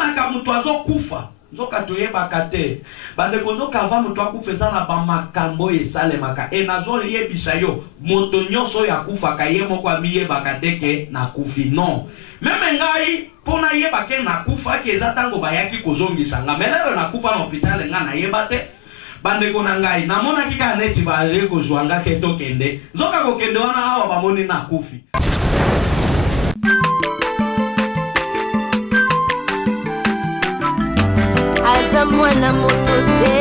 Naka mutu azokufa nzoka toyebaka te bandeko nzoka ava mutu akufa eza na bamakambo esalemaka enazoli yebisa yo moto nyonso oyo akufaka ye moko amiyebaka teke nakufi non meme ngai mpona yebake nakufaki eza ntango bayaki kozongisa nga melelo nakufa na hopitale nga nayeba te bandeko na ngai namonaki kaka neti baye kozwa nga ke tokende nzoka kokende wana awa bamoni nakufi. Aza mwana moto te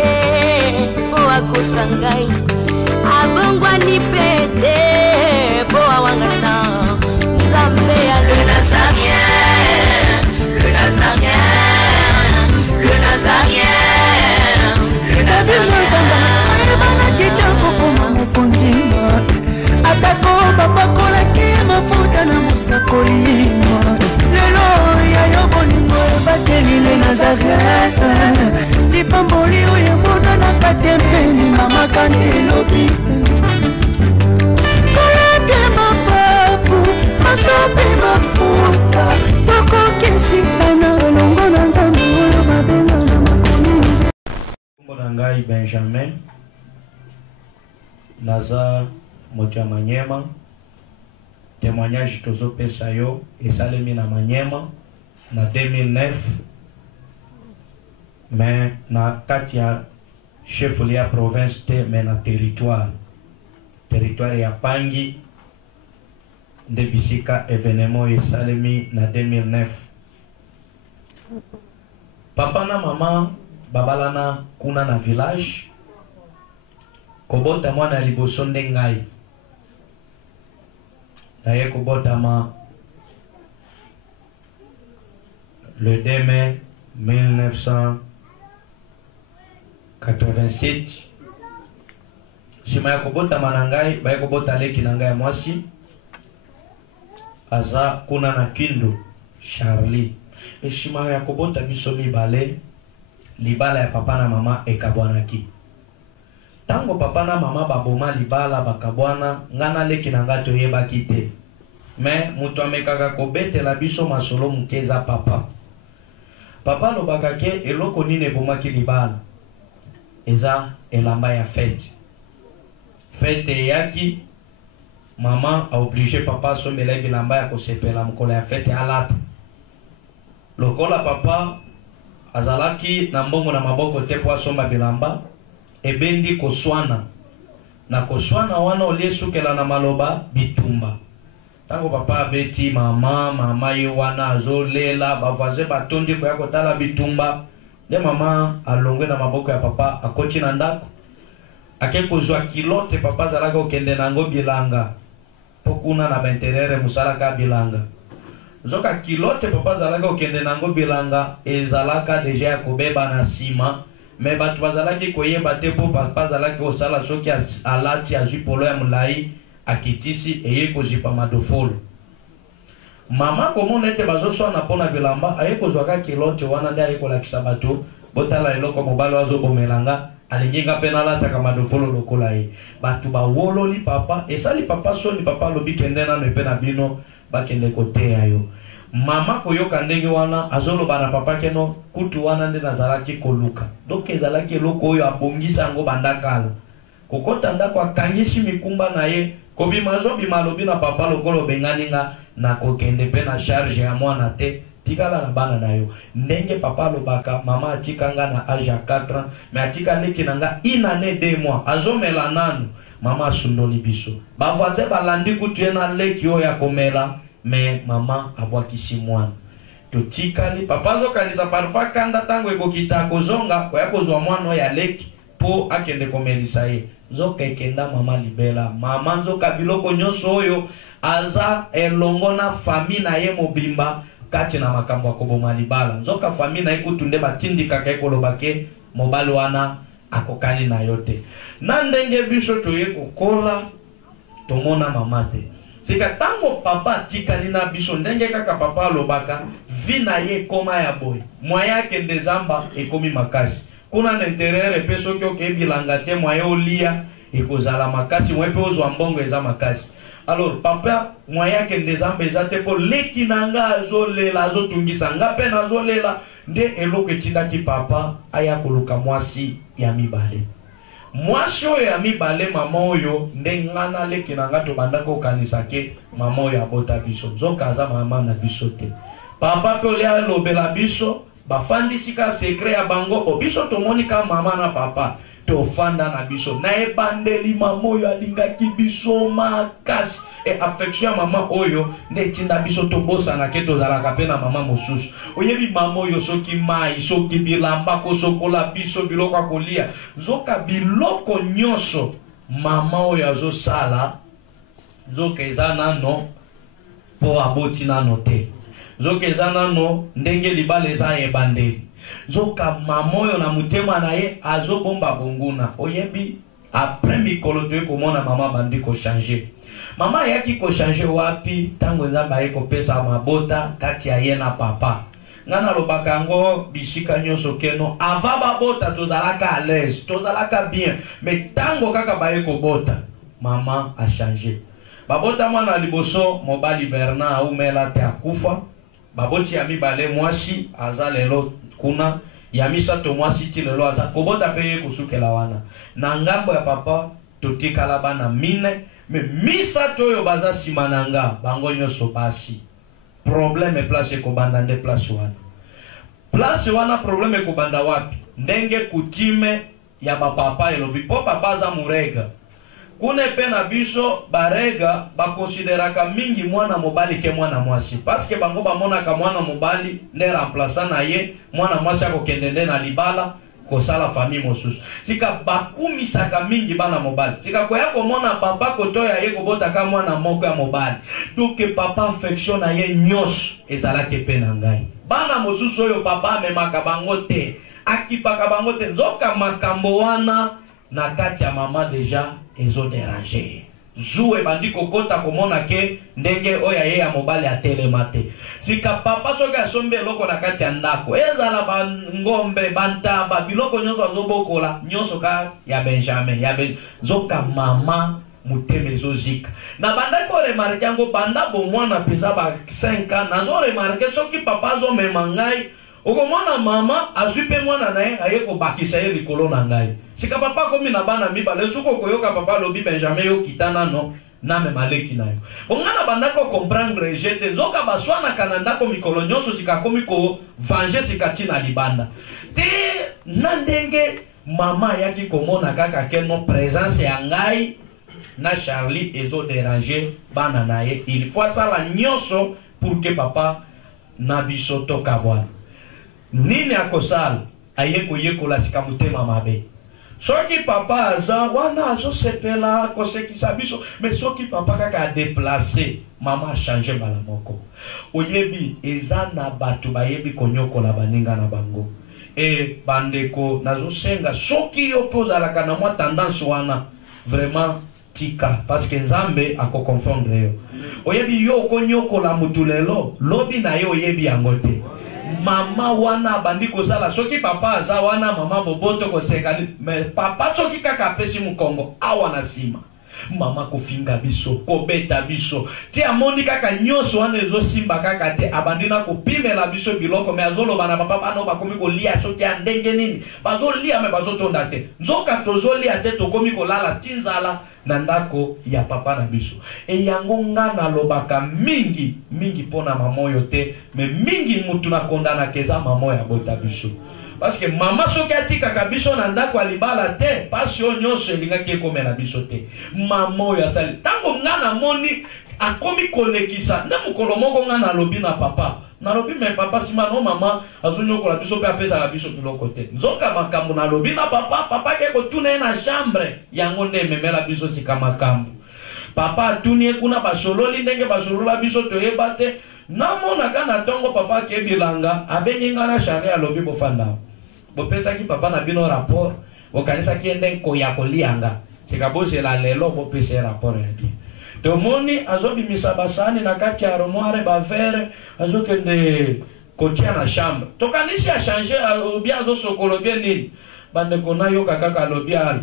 po akosa ngai abongwani pete po awangata nzambe ya le Nazarien, le Nazarien, le Nazarien, le Nazarien. Ebana kitoko koma mokondima atako bapakolaki mafuta na mosakolima lelo ya yo bolingo ebateli le Nazarien lipamboli oyo mona na katembeni mama kandelobi kolapye mapapu masopi mafuta tokokisitana longo na nzambe oyo babenga na makomi. Ngai Benjamin naza moto ya Manyema témoignage tozopesa yo esalemi na Manyema na 2009 mais na kati ya chef ya province te mais na territoire ya Pangi nde bisika événement esalemi na 2009. Papa na mama babalana kuna na village kobota mwana liboso nde ngai naye kobotama le 2 mai 1987. Shima ya kobotama na ngai baye kobota leki na ngai mwasi aza kuna na Kindu Charlie. Shima ya kobota biso mibale libala ya papa na mama ekabwanaki. Tango papa na mama baboma libala bakabwana ngana leki na ngato yebaki te. Mais mutu amekaka kobetela biso masolo mukeza papa. Papa lobaka ke eloko nini ebomaki libala. Eza elamba ya fête. Fête yaki mama a obligé papa sombela bilamba ya kosepela mukolo ya fête alata. Lokola papa azalaki na mbongo na maboko te po asomba bilamba ebendi koswana na koswana wana oliesukela na maloba bitumba. Tango papa abeti mama ye wana azolela bavaze batondi ko yako tala bitumba de mama alongwe na maboko ya papa akoti na ndako ake kozwa kilote papa zalaka okende nango bilanga pokuna na benterere musalaka bilanga zoka kilote papa zalaka okende nango bilanga ezalaka deja kobeba na sima me batu bazalaki koyeba te po papa zalaki osala soki alati azwi polo ya mulai akitisi eye kozipa madofolo. Mama komona ete bazoswana pona bilamba aye kozwaka kilote wana nde aye kolakisa bato botala eloko mobali azobomelanga alinginga pe nalataka madofolo lokola ye batu bawololi papa esali papa soni papa alobi kende nano epe na bino bakende koteya yo. Mama koyoka ndenge wana azoloba na papa keno kutu wana nde nazalaki koluka donc ezalaki eloko oyo abongisa yango bandakala kokota ndako akangisi mikumba na ye kobima azobima alobi na papa lokolo benganinga na kokende pe na charge ya mwana te tikala na bana na yo ndenge papa alobaka mama atikanga na age ya 4 ans mais atika leki nanga inane 2 mois azomela nanu mama asundoli biso bavoise balandi kutu ye na leki oyo ya komela mais mama abwakisi mwana totikali papa azokanisa parfois kanda tango ekokita kozonga koya kozwa mwana ya leki po akende komelisa ye nzoka ekenda mama libela mama nzoka biloko nyonso oyo aza elongo na fami na ye mobimba kati na makambo ya koboma libala nzoka fami na ye kutu nde batindikaka ekoloba ke mobali wana akokani na yo te na ndenge biso toye kokola tomona mama te sika tango papa atikali na biso ndenge kaka papa alobaka vi na ye koma ya boy moya akende zamba ekomi makasi kuna na interieur pe soki okebilanga te moya olia ekozala makasi moya pe ozwa mbongo eza makasi. Alors papa moya akende zamba eza te po leki nanga azolela azotungisa nga pe nazolela nde eloko etindaki papa aya koluka mwasi ya mibale. Mwasi oyo ya mibale mama oyo nde ngana leki na nga tobanda kokanisa ke mama oyo abota biso. Nzoka aza mama na biso te. Papa pe olia lobela biso bafandisi ka sekret ya bango o biso tomoni ka mama na papa tofanda na biso na ebandeli mama oyo alingaki biso makasi e affection ya mama oyo nde tinda biso tobosana ke tozalaka pe na mama mosusu. Oyebi mama oyo soki mai soki bilamba kosokola biso biloko akolia nzoka biloko nyonso mama oyo azosala nzoka eza nano po aboti nano te. Nzoka eza nano ndenge libala eza ebandeli. Nzoka mama oyo na mutema na ye azobomba bonguna. Oyebi après mikolo toye komona mama bandi ko changer. Mama yaki ko changer wapi tango nzamba ye ko pesa mabota kati ya ye na papa. Ngana lobaka ngo bishika nyonso keno ava babota tozalaka à l'aise, tozalaka bien, mais tango kaka baye ko bota mama a changer. Babota mwana liboso mobali Bernard umela te akufa. Baboti ya mibale mwasi aza lelo kuna ya misato mwasi ti lelo aza kobota pe kusukela wana na ngambo ya papa totikala bana mine me misato oyo baza simananga bango nyonso basi problème place kobanda nde place wana problème kobanda wapi ndenge kutime ya bapapa elovi po papa za murega kune pe na biso barega bakonsideraka mingi mwana mobali ke mwana mwasi parce que bango bamonaka mwana mobali nde remplaçant na ye mwana mwasi akokende na libala kosala famille mosusu sika bakumisaka mingi bana mobali sika koya komona papa kotoya ye kobotaka mwana moko ya mobali donc papa affection na ye nyonso ezalaki pe na ngai bana mosusu oyo papa amemaka bango te akipaka bango te nzoka makambo wana na kati ya mama deja ezo déranger zuwe bandi kokota komona ke ndenge oya ye ya mobali atelema te sika papa soki asombi eloko na kati ya ndako ezala bangombe bantaba biloko nyonso azobokola nyonso ka ya Benjamin zoka mama muteme ezozika na banda ko remarque yango banda bo mwana peza ba 5 ans nazo remarque soki papa azomema ngai okomona mama azwipe mwana naye aye kobakisa ye likolo na ngai sika papa komi na bana mibale suko koyoka papa lobi Benjamin yo kitana no na me maleki nayo bongana bandako comprendre jete nzoka baswana kananda ko mikolo nyonso sika komi ko venger sika tina libanda te na ndenge mama yaki komona kaka keno présence ya ngai na Charlie ezo déranger bana naye il faut ça la nyonso pour que papa na biso toka bwana nini akosala aye koyekola sika mutema mabe soki papa aza wana azo sepela kosekisa biso mais soki papa kaka déplacer mama a changer bala moko oyebi eza na batu bayebi konyokola baninga na bango e bandeko nazo senga soki yo pozalaka na mwa tendance wana vraiment tika parce que nzambe ako confondre yo oyebi yo konyokola mutu lelo lobi na yo oyebi yango te mama wana bandi kozala soki papa aza wana mama boboto kosekani mais papa soki kaka pesi mukongo awa na sima mama kofinga biso kobeta biso ti amoni kaka nyonso wana ezosimba kaka te abandina kopimela biso biloko me azoloba na papa bano bakomi kolia soki ya ndenge nini bazolia me bazotonda te nzoka tozolia te tokomi kolala tinzala na ndako ya papa na biso e yango nga nalobaka mingi mpona mama oyo te me mingi mutu na kondana keza mama oyo abota biso parce que mama soki atikaka biso na ndako alibala te pasi oyo nyonso elingaki ekomela biso te mama oyo asali ntango nga namoni akomi kolekisa nde mokolo moko nga nalobi na papa nalobi me papa sima no mama azonyokola biso mpe apesaka biso biloko te nzoka makambo nalobi na papa ke kotuna ye na chambre yango nde ememela biso sika makambo papa atuni ye kuna basololi ndenge basolola biso toyeba te namonaka na ntongo papa akebilanga abengi nga na Charlie alobi bofanda bopesaki papa na bino rapport bokanisaki ye ndenge koya kolianga sika bozela lelo bopesa ye rapport ya bien tomoni azobimisa basani na kati ya armoire bavere azokende kotia na chambre tokanisi a changer obi azosokolo bien nini bandeko nayoka kaka alobi ali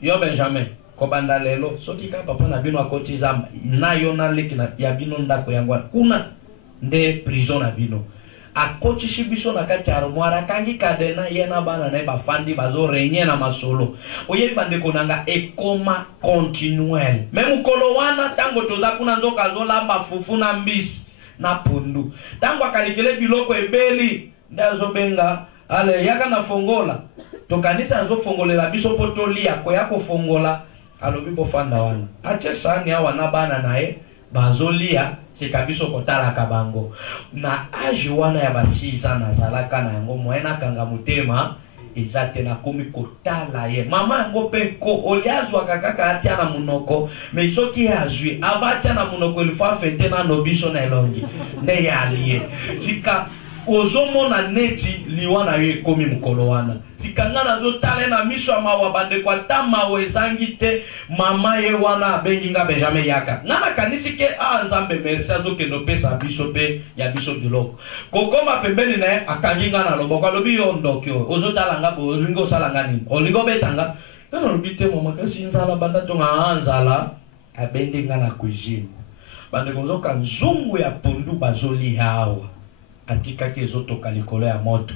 yo Benjamin kobanda lelo soki ka papa na bino akoti zamba na yo na leki na ya bino ndako yango kuna nde prison na bino akochishi biso na kati armoire akangi kadena yena bana na bafandi bazo renye na masolo oyebi bandeko nanga ekoma continuel même kolo wana tango toza kuna nzoka zolamba fufu na mbisi na pundu tango akalikele biloko ebeli ndazo benga ale yaka na fongola to kanisa zo fongolela biso potolia ko yako fongola alobi bofanda wana ache sani awa na bana nae bazolia sikabiso kotala kabango na age wana ya basiza na zalaka na yango moyena kanga mutema ezate na komi kotala ye mama yango pe ko oliazwa kaka atia na munoko mais soki azwi avatia na munoko ilfa fete na nobiso na elongi ne yalie sika ozomona neti liwana yo ekomi mukolo wana sikanga nazo tale na miso ya mawa bande kwa tama wezangi te mama ye wana abengi nga Benjamin yaka ngana kanisi ke nzambe merci azokendo pesa biso pe ya biso biloko kokoma pembeni na akangi nga na loboko alobi yo ndokyo ozotala nga bo ringo sala nga nini olingo betanga kana lobi te mama kasi nzala banda to nga nzala abendi nga na cuisine bande kozoka nzungu ya pondu bazoli hawa atika ke zotoka likolo ya moto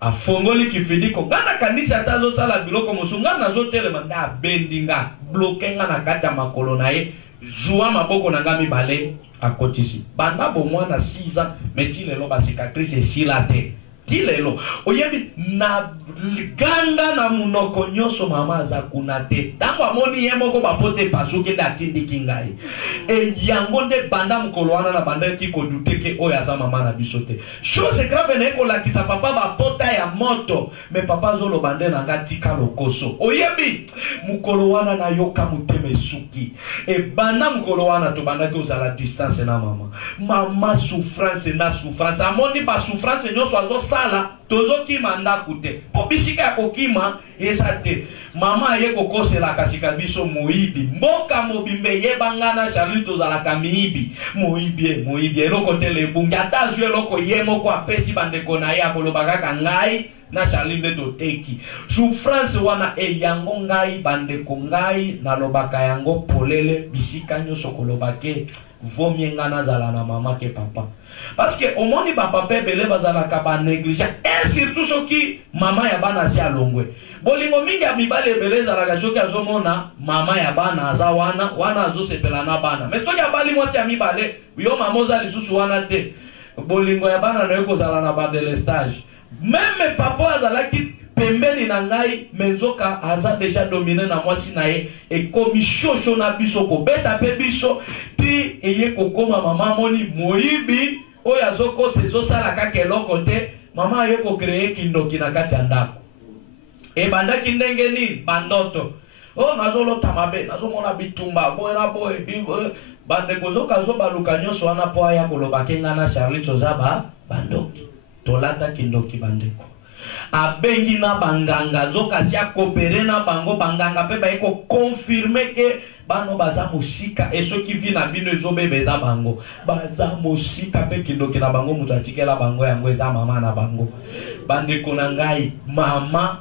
afongoli kifidiko ngana kanisa atazo sala biloko musunga nazo telema nda bendinga blokenga na kata makolo naye joa maboko na ngami bale akotisi banda bo mwana 6 ans metile lo ba cicatrice esilate tilelo oyebi na ganga na munoko nyoso mama za kunate tango amoni ye moko bapote pasuke da tindiki ngai e yango nde banda mukolo wana na banda kiko duteke oya za mama na bisote chose grave na eko lakisa papa bapota ya moto me papa zolo bande na ngatika lokoso oyebi mukolo wana na yoka muteme suki e banda mukolo wana to banda ke ozala distance na mama souffrance na souffrance amoni ba souffrance nyoso azo sala tozo kima ndaku te po bisika kokima esate mama ye kokosela kasika biso moibi mboka mobimbe yebangana Charlie tozala kamiibi moibi eloko tele bungi ata zwe loko yemo ko apesi bandeko na ya kolobaka kangai na Charlie ndeto teki souffrance wana e yango ngai bandeko ngai na lobaka yango polele bisika nyoso kolobake vomienga na zala na mama ke papa parce que au moni papa bele bazala ka ba négligent et surtout soki mama ya bana si alongwe bolingo mingi ya mibale bele zala ka soki azomona mama ya bana aza wana azo sepela na bana mais soki abali mwati ya mibale yo mama za lisusu wana te bolingo ya bana na yoko zala na ba de stage même papa azala ki pembeni na ngai menzoka aza déjà dominé na mwasi na ye e komi shosho na biso ko beta pe biso ti eye kokoma mama moni moibi oyo azoko sezo sala ka keloko te mama ye ko créer kindoki na kati ya ndako e bandaki ndenge ni bandoto o nazolo tamabe nazomona bitumba boera boy bande kozoka zo baluka nyoso wana po aya koloba kenga na Charlie Tozaba bandoki tolata kindoki bandeko abengi na banganga zoka si akopere na bango banganga pe baiko confirmer ke bano baza musika esoki vi na bino ezobe beza bango baza musika pe kindoki na bango mutu atikela bango yango eza mama na bango bandeko na ngai mama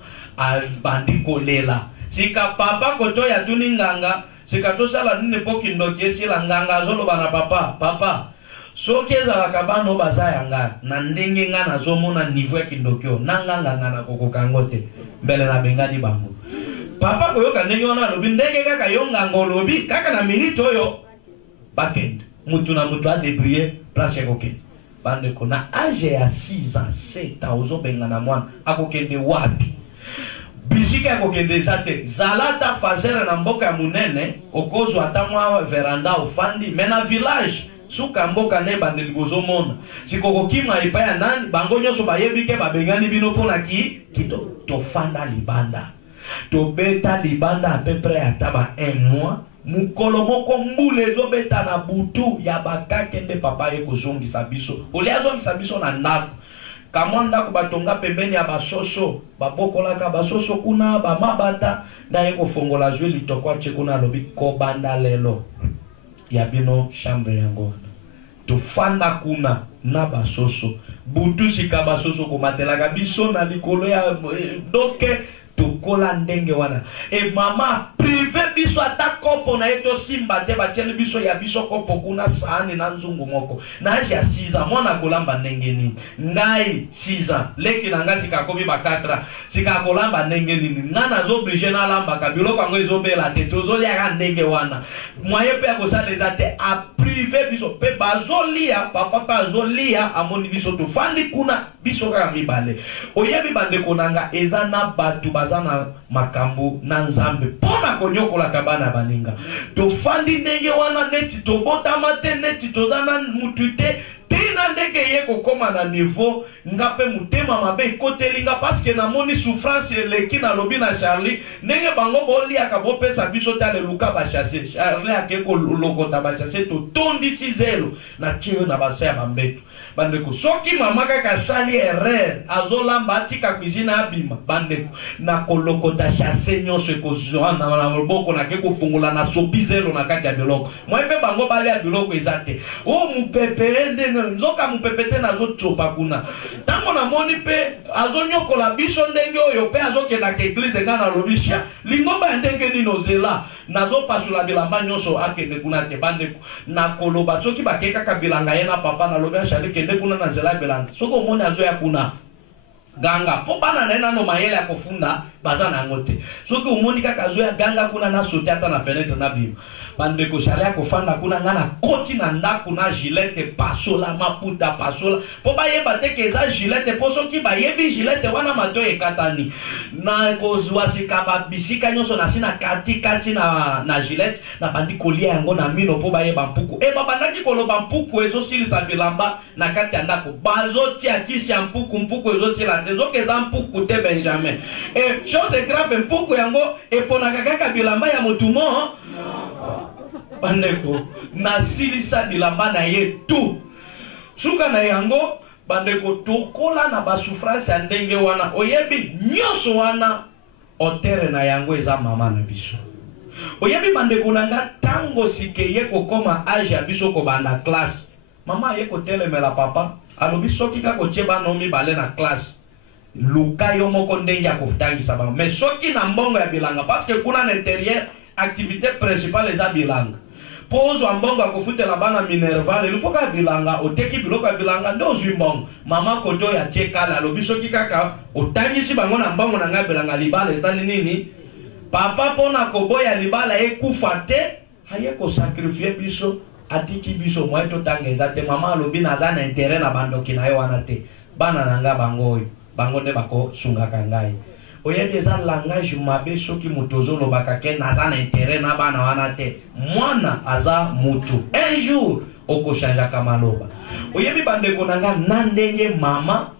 bandiko lela sika papa koto ya tuni nganga sika to sala nne po kindoki esila nganga zoloba na papa soki ezalaka bano baza yanga na ndenge nga nazomona niveau ya kindokio nanganga na kokokango te mbele na bengani bango papa koyoka ndenge wana alobi ndenge kaka yo nganga olobi kaka na minute oyo bakende mutu na mutu adebriye place ya kokende bandeko na age ya 6 ans 7 ans ozobengana mwana akokende wapi bisika ya kokende eza te zalata fazere na mboka ya munene okozwa ata mwa veranda ofandi me na village suka mboka ne bandeli bozomona sikoko kima epai ya nani bango nyonso bayebike babengani bino mpona kido tofanda libanda tobeta libanda à peu près ata ba 1 mois mukolo moko mbule ezobeta na butu ya bakake nde papa ye kozongisa biso oli azongisa biso na ndako kamwa ndako batonga pembeni ya basoso babokolaka basoso kuna bamabata ndaye kofongola zwe litoko ache kuna alobi kobanda lelo ya bino chambre yango tofanda kuna na basoso butu sika basoso komatelaka biso na likolo ya doke tokola ndenge wana e mama privé biso ata kopo na yeto simba te batieli biso ya biso kopo kuna saani na nzungu moko na age ya 6 ans mwana kolamba ndenge nini ngai 6 ans leki na nga sikakomi ba 4 sikakolamba ndenge nini nga nazo oblige na lamba ka biloko yango ezobela te tozoliaka ndenge wana moye pe akosaleza te a privé biso pe bazolia papa pa azolia amoni biso tofandi kuna biso kaka mibale oyebi bandeko nanga eza na batu baza na makambo na nzambe pona konyokolaka bana baninga tofandi ndenge wana neti tobotama te neti toza na mutu te tina ndenge ye kokoma na niveau nga pe mutema mabe ikotelinga paske namoni souffrance eleki na lobi na Charlie ndenge bango boliaka bopesa biso tale luka bachase Charlie akeko lokota bachase to tondisi zelo na tio na basaya bambeto bandeko soki mama kaka sali erreur azolamba atika cuisine abima bandeko na kolokota chasse nyonso ekozwa na loboko na keko fungula na sopi zelo na kati ya biloko moi pe bango bali ya biloko ezate o mupepere ndenge nzoka mupepete nazo tsopa kuna tango na moni pe azonyokola biso ndenge oyo pe azokenda ke église nga na lobisha lingomba ya ndenge nino zela nazo pasula bilamba nyonso akende kuna te bandeko na koloba soki bakeka kabilanga ye na papa na lobi ashali kende kuna na nzela bilanga soko omoni azoya kuna ganga po bana na nano mayele ya kofunda baza na yango te soki omoni kaka azoya ganga kuna na sote ata na fenêtre na bima bandeko shale ya kofanda kuna nga na koti na ndako na gilete pasola maputa pasola po bayeba te ke eza gilete po soki bayebi gilete wana mato ekatani na kozwa sika babisika nyonso na sina kati na gilete na bandi kolia yango na mino po bayeba mpuku babandaki koloba mpuku ezosilisa bilamba na kati ya ndako bazotia kisi ya mpuku ezosila te zoki eza mpuku te Benjamin chose grave mpuku yango eponaka kaka bilamba ya motumo bandeko nasilisa bilamba na ye tu suka na yango bandeko tokola na basouffrance ya ndenge wana oyebi nyonso wana otere na yango eza mama na biso oyebi bandeko nanga tango sike ye kokoma age ya biso kobanda classe mama ye kotelemela papa alobi soki kaka otie bana mibale na classe luka yo moko ndenge ya kofutangisa bango mais soki na mbongo ya bilanga parce que kuna na intérieur activité principale eza bilanga pose wa mbongo akofutela bana minerval il faut ka bilanga oteki biloko ya bilanga nde ozwi mbongo mama koto ya tie kala alobi soki kaka otangisi bango na mbongo na ngai bilanga libala ezali nini papa pona koboya libala ekufa te aye kosakrifie biso atiki biso mwa totanga eza te mama alobi naza na intérêt na bandoki na yo wana te bana na nga bango oyo bango nde bakosungaka ngai oyebi eza langage mabe soki moto ozolobaka ke naza na intérêt na bana wana te mwana aza mutu un jour okoshanjaka maloba oyebi bandeko na nga na ndenge mama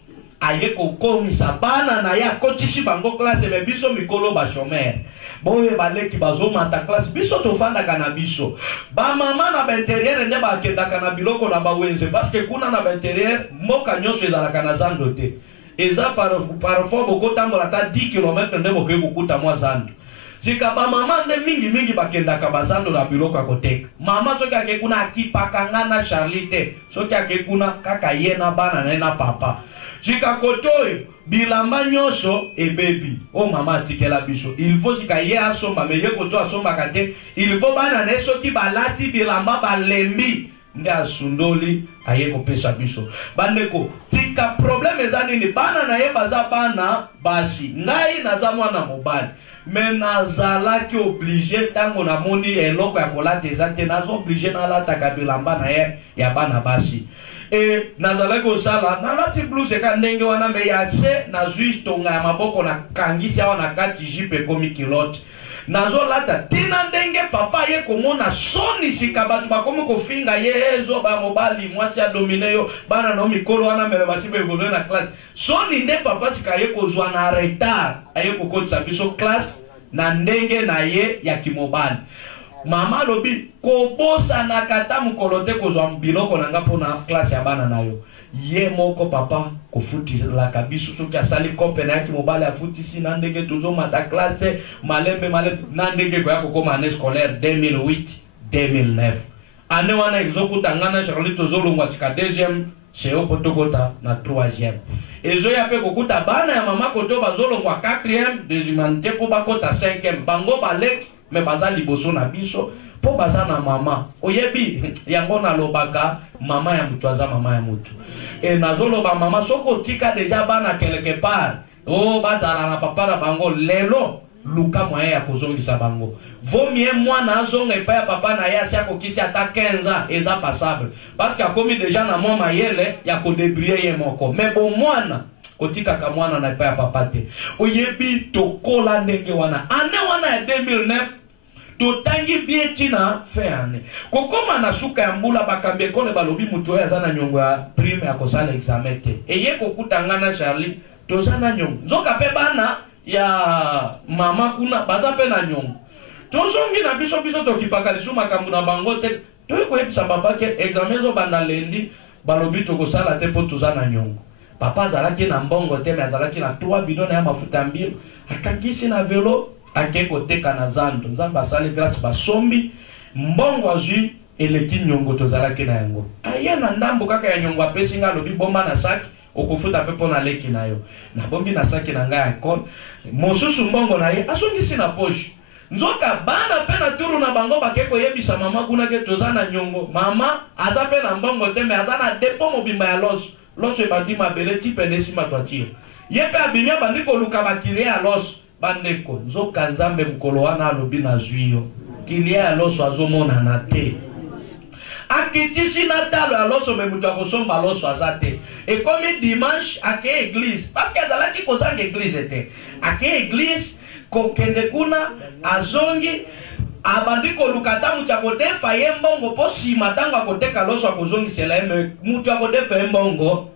aye kokomisa bana na ye akotisi bango classe me biso mikolo bachomere boye baleki bazomata classe biso tofandaka na biso bamama na baintérieur nde bakendaka na biloko na bawenze parce que kuna na baintérieur mboka nyonso ezalaka na zando te eza parfois bokotambola ata 10 km nde bokoki kokuta mwa zando sika bamama nde mingi bakendaka bazando na biloko ya koteka mama soki ake kuna akipaka nga na Charlie te soki ake kuna kaka ye na bana na ye na papa sika kotoyo bilamba nyonso ebebi o mama atikela biso il faut sika ye asomba me ye koto asombaka te il faut bana na ye soki balati bilamba balembi nde asundoli aye kopesa biso bandeko tika problème eza nini bana na ye baza bana basi ngai naza mwana mobali me nazalaki oblige tango namoni eloko ya kolata eza te naza oblige nalataka bilamba na ye ya bana basi nazalaki kosala nalati blouse eka ndenge wana me ya se nazwi tonga ya maboko na kangisi awa na kati jipe ekomi kilote nazolata tina ndenge papa ye komona soni sika bato bakomi kofinga ye ezoba mobali mwasi adomine yo bana na mikolo wana mele basiba evolue na classe soni nde papa sika ye kozwa na retard aye kokotisa biso classe na ndenge na ye ya kimobali mama lobi kobosana kata mukolo te kozwa biloko nanga mpona classe ya bana na yo ye moko papa kofutilaka biso soki asali kope na yaki mobali afutisi na ndenge tozomata classe malembe na ndenge koya kokoma année scolaire 2008-2009 ane wana ezokuta nga na Charlie tozolongwa sika 2e seo potokota na 3e ezoya pe kokuta bana ya mama koto bazolongwa 4e des humanités po bakota 5e bango baleki mais baza liboso na biso po baza na mama oyebi yango na lobaka mama ya mutu aza mama ya mutu et nazoloba mama soko tika déjà bana quelque part batala na papa na bango lelo luka moyen ya kozongisa bango vaut mieux mwana azonga epai ya papa na ye asi akokisi ata 15 ans eza passable parce que akomi déjà na mwa mayele ya kodébrouiller ye moko mais bon mwana kotikaka mwana na epai ya papa te oyebi tokola ndenge wana ane wana ya 2009 totangi bien tina fe ane kokoma na suka ya mbula bakambi ekole balobi mutu oyo aza na nyongo ya prime ya kosala examen te eye kokutanga na Charlie toza na nyongo nzoka pe bana ya mama kuna baza pe na nyongo tozongi na biso tokipaka lisu makambo na bango te toyi koyebisa papa ke examen ezobanda lendi balobi tokosala te po toza na nyongo papa azalaki na mbongo te me azalaki na 3 bidon ya mafuta mbilo akangisi na velo ake koteka na zando nzambe asali grâce basombi mbongo azwi eleki nyongo tozalaki na yango aya na ndambo kaka ya nyongo apesi nga alobi bomba na saki okufuta pe pona leki na yo na bombi na saki na nga ya ekole mosusu mbongo na ye asongisi na poche nzoka bana pe na turu na bango bake koyebisa mama kuna ke toza na nyongo mama aza pe na mbongo te me aza na depo mobimba ya loso ebandi mabele tipende nsima twatire ye pe abimia bandi koluka bakilie ya loso bandeko nzoka nzambe mokolo wana alobi na zwi yo kilie ya loso azomonana te akitisi na talo ya loso me mutu akosomba loso aza te ekomi dimanche ake église parce que azalaki kozanga église te ake église kokende kuna azongi abandi koluka ta mutu akodefa ye mbongo po nsima ntango akoteka loso akozongisela ye me mutu akodefa ye mbongo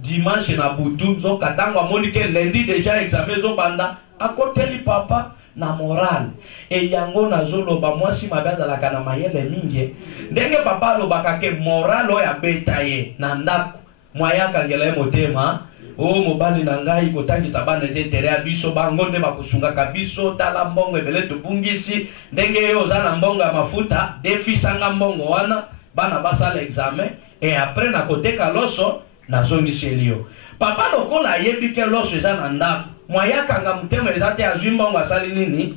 dimanche na butu nzoka ntango amoni ke lendi déjà examen ezobanda akoteli papa na moral e yango nazoloba mwasi mabe azalaka na mayele mingi ndenge papa alobaka ke moral oyo abeta ye na ndako mwaya akangela ye motema mobali na ngai kotangisa bana eza intere ya biso bango nde bakosungaka biso tala mbongo ebele tobungisi ndenge ye oza na mbongo ya mafuta defisanga mbongo wana bana basala examen e apres na koteka loso nazongiseli yo papa lokola ayebi ke loso eza na ndako mwaya akanga motema eza te azwi mbongo asali nini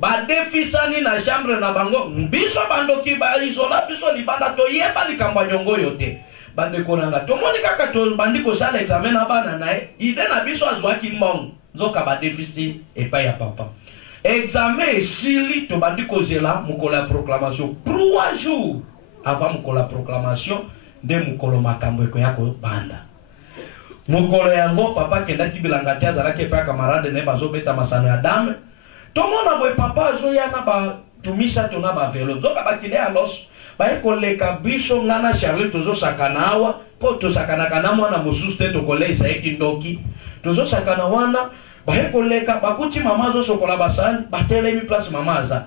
badefisani na chambre na bango biso bandoki baisola biso libanda toyeba likambo ya nyongo oyo te bandeko nanga tomoni kaka tobandi kosala examen na bana na ye ide na biso azwaki mbongo nzoka badefisi epai ya papa examen esili tobandi kozela mokolo ya proclamation 3 jours avant mokolo ya proclamation nde mokolo makambo ekoya kobanda mokolo yango papa kendaki bilanga te azalaki epai ya kamarade na ye bazobeta masano ya dame tomona boye papa azoya na batumisa to na bavelo nzoka bakile ya loso baye koleka biso nga na Charlie tozosakana awa po tosakanaka na mwana mosusu te tokoleisa ye kindoki tozosakana wana baye koleka bakuti mama azosokola basani batelemi place mama aza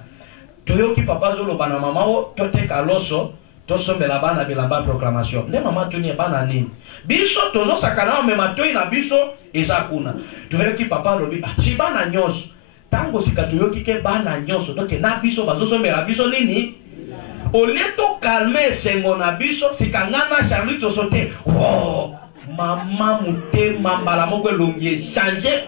toyoki papa azoloba na mama o toteka loso tosombela bana bilamba proclamation nde mama tuni bana nini biso tozosakana me matoi na biso eza kuna toyoki papa alobi si bana nyonso tango sika toyoki ke bana nyonso donc na biso bazosombela biso nini olie to calme esengo na biso sika nga na Charlie tosote mama motema mbala moko elongi echange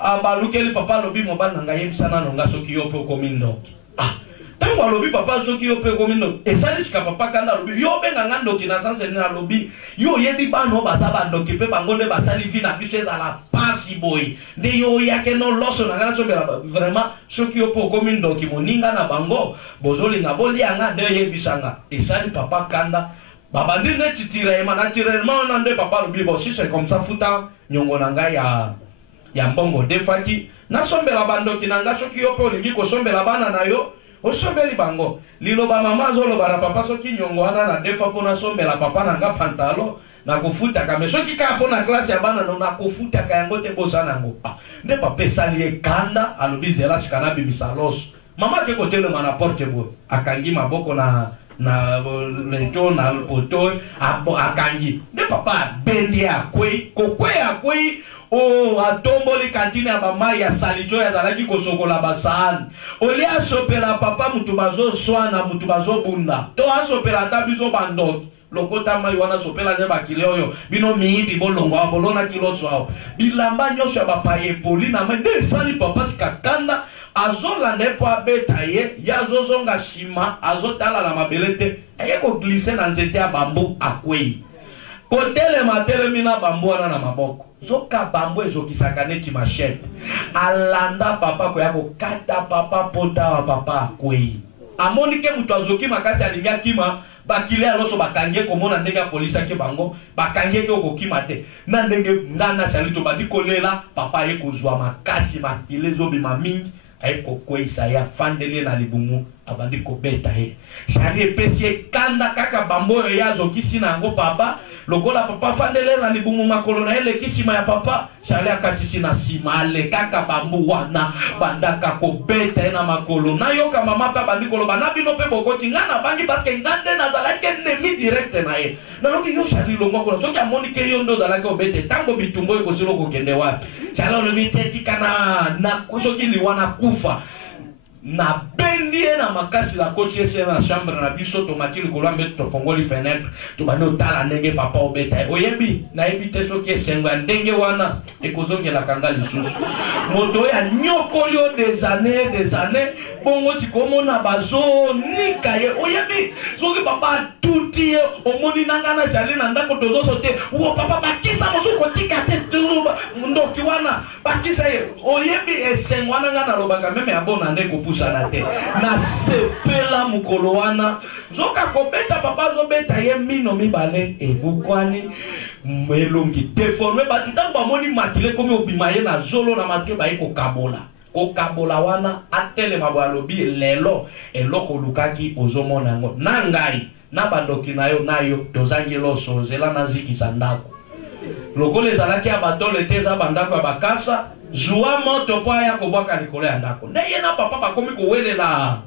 abalukeli papa alobi mobali na ngai yebisana nonga soki yo mpe okomi ndoki tango alobi papa soki yo mpe okomi ndoki esali sika papa kanda alobi yo obenga nga ndoki na sanse nini alobi yo oyebi bano baza bandoki mpe bango nde basali vi na biso ezala pasi boye nde yo oyake no loso na nga nasombela vraiment soki yo mpe okomi ndoki moninga na bango bozolinga bolianga nde oyebisanga esali papa kanda babandi neti tirema na tirema wana nde papa alobi bo si c'est comme ça futa nyongo na ngai ya mbongo defaki nasombela bandoki na nga soki yo mpe olingi kosombela bana na yo osombeli bango liloba mama azoloba na papa soki nyongo wana na defa mpo nasombela papa na nga pantalo nakofutaka me soki kaka mpo na klase ya bana no nakofutaka yango te bosana yango nde papa esali ye kanda alobi zela sika nabimisa loso mama ake kotelema na porte boye akangi maboko na leto na poto akangi nde papa bendi akwei kokwei akwei atomboli kantine ya bamai ya salijo yazalaki kosokola basani olia asopela papa mutu bazoswana mutu bazobunda to asopela ata biso bandoki lokota mai wana sopela ne bakile oyo bino miibi bolongo bolona kiloso ao bilamba nyosho bapaye poli na mai de sali papa sikakanda azola nepo abeta ye yazozonga shima azotala la mabelete ayeko glisser na nzete ya bambu akwei kotele matele mina bambu wana na maboko zoka bambu ezokisaka neti machete alanda papa ko yako kata papa pota wa papa akwei amoni ke mutu azoki makasi alinga kima bakile aloso bakangie komona ndenge ya polisi ke bango bakangie ke okokima te na ndenge ngana salito badikolela papa ye kozwa makasi makile zobima mingi ayeko kweisa ya fandele na libumu abandi kobeta he shali epesi kanda kaka bambo yazo kisina ngo papa lokola papa fandele na libumu makolo na ele kisima ya papa shali akatisi na simale kaka bambu wana bandaka kobeta na makolo na yoka mama pa bandikolo bana bino pe bokoti ngana bangi parce ngande na zalake nemi direct na ye na lobi yo shali longo ko soki amoni ke yo ndo zalake obete tango bitumbo ko silo ko kende wapi shali lo miteti kana na kusoki liwana kufa na bendie na makasi la coach ese na chambre na biso tomatili ko lambe to fongoli fenêtre to bano tala ndenge papa obeta oyebi na ebite soki esenga ndenge wana ekozongela kanga lisusu moto ya nyokolio des années bongo sikomona bazo nika ye oyebi soki papa tuti omoni nanga na jali na ndako tozoso te wo papa bakisa mosuko tika te tuba ndoki wana bakisa ye oyebi esenga nanga na lobaka meme abona ndeko sanate na sepela mukolo wana zoka kobeta papa zobeta ye mino mibale ebukwani melongi deforme batutango bamoni makile komi obima ye na zolo na matwe bayi kokabola wana atele mabalobi lelo eloko lukaki ozomona ngo na ngai na bandoki nayo tozangi loso zela na zikisa ndako lokole ezalaki ya batole te eza bandako ya bakasa Joua moto po ya kobwaka likolo ya ndako. Ndenge na papa bakomi kowelela.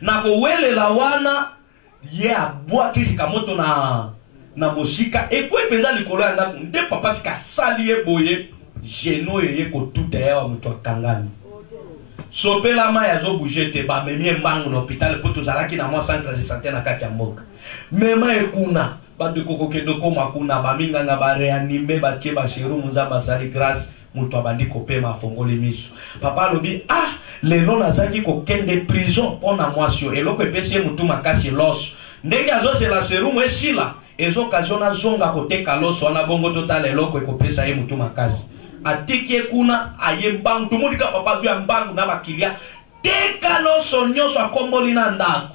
Na kowelela wana ye abwaki sika moto na mosika ekwe penza likolo ya ndako. Nde papa sika sali ye boye geno ye ko tuta ya wa mutu akangami. Sopela ma ya zo bouger te ba memie mbangu na hôpital po tozalaki na mwa centre de santé na kati ya mboka. Mema ekuna bandeko kokendo koma kuna ba minganga ba reanime ba tie ba cheru munza basali grâce mutu abandi kopema fongoli miso papa lobi lelo nazaki kokende prison pona mwasio eloko epesi mutu makasi loso ndenge azozela serumu esila ezokazona zonga koteka loso wana bongo totala eloko ekopesa ye mutu makasi atiki ekuna aye mbangu tumulika papa zo ya mbangu na bakilia teka loso nyoso akomboli na ndako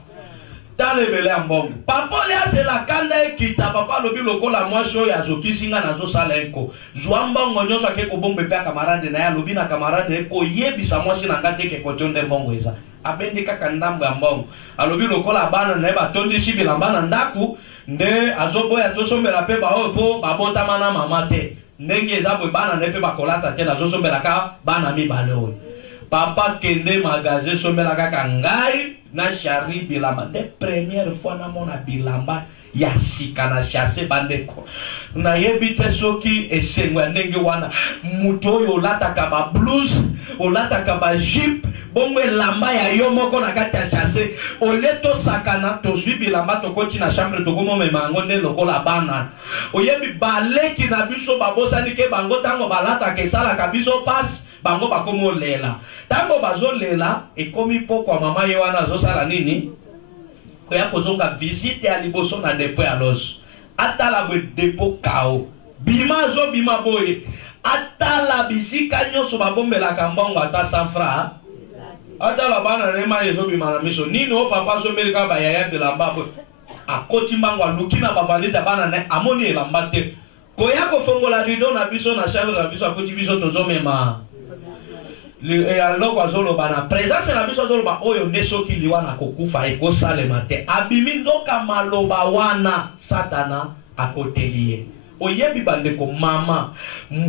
talebele ya mbongo papa le asela kanda ekita papa lobi lokola mwasho ya zokisinga na zo sala enko zwa mbongo nyoso akeko bombe pe kamarade na ya lobi na kamarade eko yebisa mwasi na ngate ke kotonde mbongo eza abendi kaka ndambo ya mbongo alobi lokola bana na ba tondi sibila bana ndaku nde azoboya tosombela pe ba opo babota mana mama te ndenge ezabwe bana ne pe bakolata te na zo sombela ka bana mi balo papa kende magasin sombela kaka ngai na shari bilamba de première fois na mona bilamba ya sika na chasse bandeko na yebite soki esengwa ndenge wana muto oyo olataka ba blouse olataka ba jupe bongo elamba ya yo moko na kati ya chasse oleto sakana tozwi bilamba tokoti na chambre tokomomema yango nde lokola bana oyebi baleki na biso babosani ke bango tango balataka esalaka biso pasi bango bakomo lela tango bazolela ekomi pokwa mama ye wana azosala nini koya kozonga visite ya liboso na depo ya loso atala bwe depo kao bima azobima boye atala bisika nyonso babombelaka mbongo ata 100 francs atala bana nema ezobima na miso nini o papa somelika bayaya bilamba boye akoti mbango aluki na bavalise bana ne amoni elamba te koya kofongola rideau na biso na chambre na biso akoti biso tozomema loko azoloba na présence na biso azoloba oyo nde soki liwana kokufa ekosalema te abimi nzoka maloba wana satana akoteli ye oyebi bandeko mama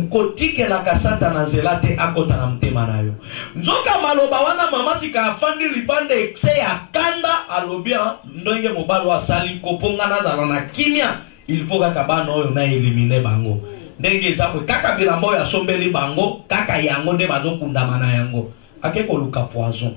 kotikelaka satana nzela te akota na motema na yo nzoka maloba wana mama sika afandi libanda ekse ya kanda alobia ndenge mobali asali koponga nazala na kimia il faut kaka bana oyo na elimine bango ndenge ezabwe kaka bilamba oyo asombeli bango kaka yango nde bazokundama na yango akeko luka poison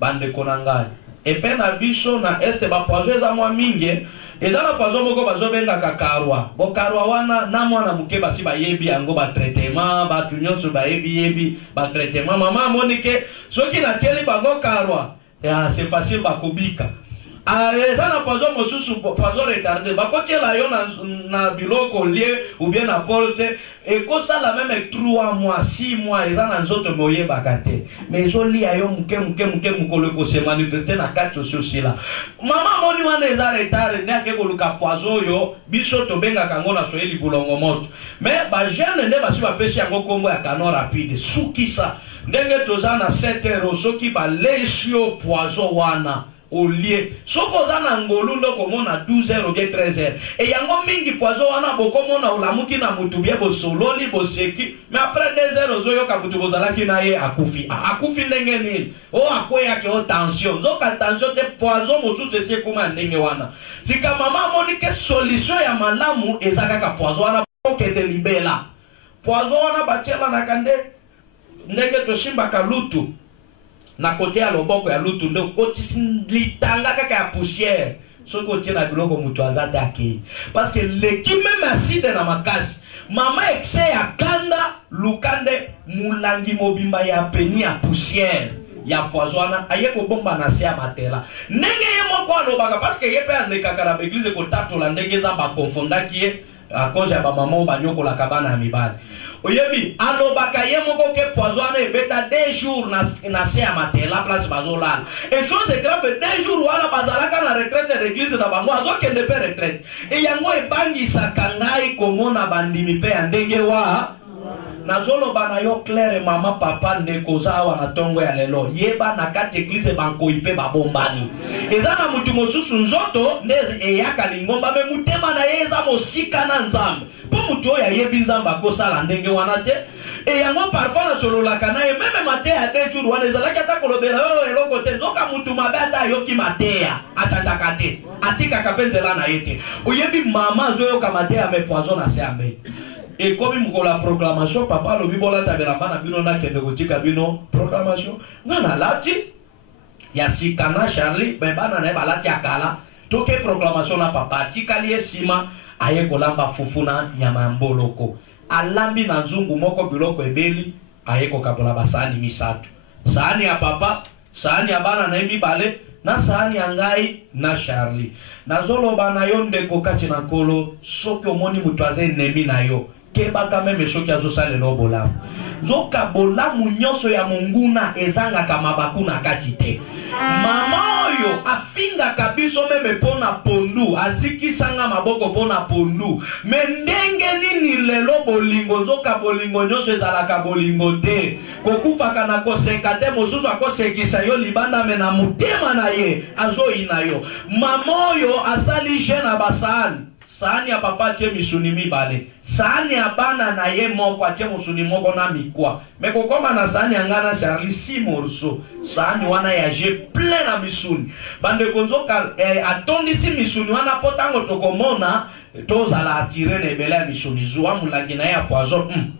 bandeko na ngai epe na biso na este ba poison eza mwa mingi eza na poison moko bazobenga kakarwa bo karwa wana na mwana muke basi bayebi yango ba traitement ba tunyonso bayebi ba traitement mama monike soki na tieli bango karwa ya c'est facile bakobika eza na poison mosusu poison retardé bakotiela yo na biloko lie ou bien na porte ekosala même 3 mois 6 mois eza na nzoto moyebaka te mais ezolia yo muke mokolo ekose manifeste na kati osusi la mama moni wana eza retard nde ake koluka poison oyo biso tobengaka yango na swahili bulongo moto mais bagene nde basi bapesi yango kombo ya kano rapide sukisa ndenge toza na 7 heures soki balesi yo poison wana olie soko za na ngolu ndo komona 12h ou bien 13h et yango mingi poison wana bokomona olamuki na mutu bie bosololi boseki mais après 2h ozoyoka mutu bozalaki na ye akufi ndenge nini o akweyaki o tension zoka tension te poison mosusu esi ekoma ndenge wana sika mama monike solution ya malamu eza kaka poison wana okende libela poison wana batiela na kande ndenge tosimbaka lutu na kote ya loboko ya lutu ndo koti litanga kaka ya poussière soko tie na biloko mutu azata akei parce que leki même acide na makasi mama excès ya kanda lukande mulangi mobimba ya peni ya poussière ya poisona aye ko bomba na se ya matela ndenge ye moko alobaka parce que ye pe andekaka na église ko tatola ndenge za ba confondaki ye a cause ya ba mama banyokola kabana ya mibali oyebi alobaka ye moko ke poison ebeta 2 jours na se ya matela place bazolala et chose grave 2 jours wana bazalaka na retraite de l'église na bango azokende pe retraite et yango ebangisaka ngai komona bandimi pe ya ndenge wa nazoloba na yo claire mama papa ndeko za awa na tongo ya lelo yeba na kati église bankoyi pe babombani eza na mutu mosusu nzoto ndeze eyaka lingomba be mutema na ye eza mosika na nzambe po mutu oyo ayebi nzambe akosala ndenge wana te e yango parfois nasololaka na ye meme mateya ya 2 jours wana ezalaki ata kolobela oyo eloko te nzoka mutu mabe ata ayoki mateya achanjaka te atikaka mpe nzela na ye te oyebi mama azoyoka mateya me poison na se ya mbele et comme il la proclamation papa le bibola tabela bana bino na kende kotika bino proclamation ngana lati ya sikana Charlie ben bana na balati akala toke proclamation na papa tikali esima aye kolamba fufuna nyama mboloko alambi na nzungu moko biloko ebeli aye kokabola basani misatu sahani ya papa sahani ya bana na mibale na sahani ya ngai na Charlie nazolo bana yo ndeko kati na kolo soki omoni mutu aze nemi na yo kebaka meme soki azosalela bolamu zoka bolamu nyonso ya monguna ezangaka mabaku na kati te mama oyo afingaka biso meme pona pondu azikisanga maboko pona pondu me ndenge nini lelo bolingo nzoka bolingo nyonso ezalaka bolingo te kokufaka na koseka te mosusu akosekisa yo libanda me na motema na ye azoyina yo mama oyo asali je na basani sahani ya papa tie misuni mibale sahani ya bana na ye moko atie musuni moko na mikwa me kokoma na sahani ya ngana Charlie 6 morceaux sahani wana ya je plein na misuni bande konzoka atondisi misuni wana potango tokomona tozala atire na ebele ya misuni zuwa mulangi na ya poison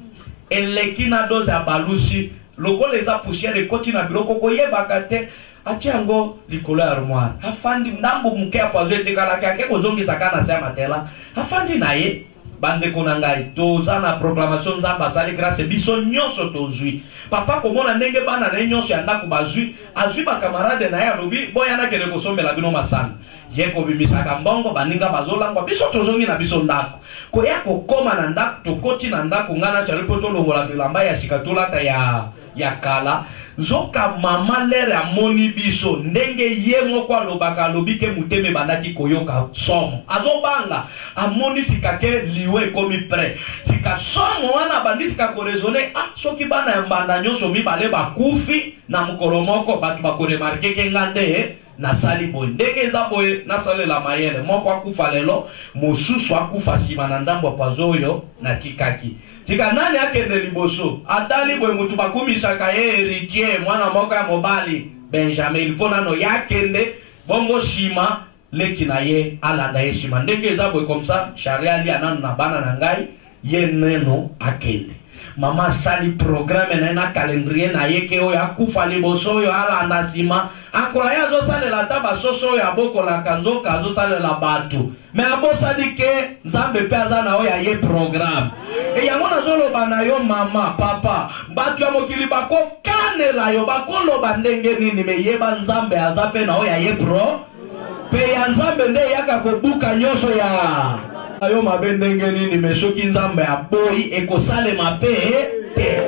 eleki na dose ya balusi lokola eza poussière ekoti na biloko koyebaka te atiango likolo ya armoire afandi ndambo muke ya poison etekalaki ake kozongisaka na se ya matela afandi na ye bandeko na ngai toza na proclamation nzambe asali grâce biso nyonso tozwi papa komona ndenge bana na ye nyonso ya ndako bazwi azwi bakamarade na ye alobi boyana kende kosombela bino masana ye kobimisaka mbongo baninga bazolangwa biso tozongi na biso ndako koya kokoma na ndako tokoti na ndako ngana Charlie po tolongola bilamba ya sika tolata ya kala zoka mama lere amoni biso ndenge ye moko alobaka alobi ke muteme bandaki koyoka somo azobanga amoni sikake liwe komi pre sika somo wana bandi sika korezone soki bana ya mbanda nyonso mibale bakufi na mokolo moko batu bakoremarke ke ngande na sali boy ndenge eza boye na salela mayele moko akufa lelo mosusu akufa sima na ndambo poison oyo na tikaki tika nani akende liboso atali boye mutu bakumisaka ye héritier mwana moko ya mobali Benjamin il faut nano yakende bongo shima leki na ye alanda ye shima ndenge eza boye comme ça Charlie ali ananu na bana na ngai ye neno akende Maman sali programme na calendrier na yeke oyo akufa liboso oyo alanda sima. Ankroya zo sale la taba soso ya boko la kanzo kazo sale la batu. Mais abosali ke Nzambe pe azana oyo ye programme. Et yango nazolo bana yo mama papa batu ya mokili bako kanela yo bakolo bandenge nini me yeba Nzambe azape na oyo ye pro. Pe ya Nzambe nde yaka kobuka nyoso ya ayo mabendenge nini mesoki Nzambe aboyi ekosale mape te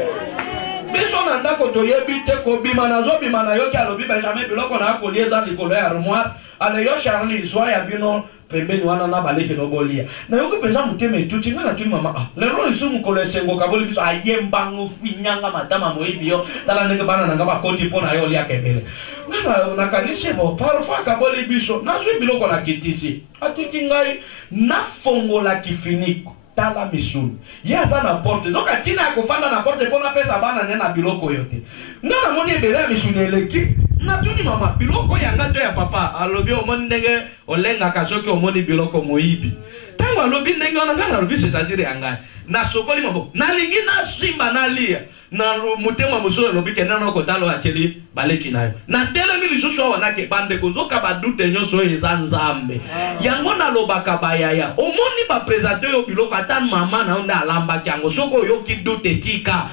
biso na ndako toyebi te kobima nazobima na yoki alobi Benjamin biloko na akolieza likolo ya armoire ale yo Charlie zwa ya bino pembeni wana na baleke no bolia na yoki penza mutema etuti ngana tuni mama lelo lisu mukolo esengo kaboli biso ayembango finyanga matama moyibi yo tala ndenge bana nanga bakoti pona yo lia kebele ngana na kanise bo parfois kaboli biso nazwi biloko na kitisi atiki ngai na fongo la kifiniko tala misuni yaza na porte zoka tina akofanda na porte pona pesa bana nena biloko yote ngana moni ebele misuni eleki na tuni mama biloko yanga to ya papa alobi omoni ndenge olenga kasoki omoni biloko moyibi tango alobi ndenge ona ngana alobi c'est-à-dire yanga na sokoli mabo nalingi na simba na lia na mutema musolo alobi kenda na kotalo acheli baleki nayo na tele mili susu wana ke bande kozoka badute nyoso eza Nzambe yango na lobaka bayaya omoni ba présenter yo biloko ata mama na onda alamba kyango soko yo kidute tika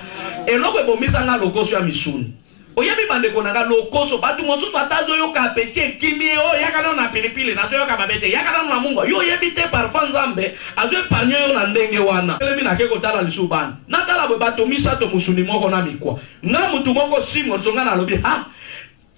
eloko ebomisa nga lokoso ya misuni oyebi bande konanga lokoso batu mosusu atazo yo ka petit kimi o yakana na pilipili na yo ka babete yakana na mungo yo yebite parfum Nzambe azo epargne yo na ndenge wana elemi na keko tala lisubana na tala bwe bato misato musuni moko na mikwa nga mutu moko simo songa na lobi ha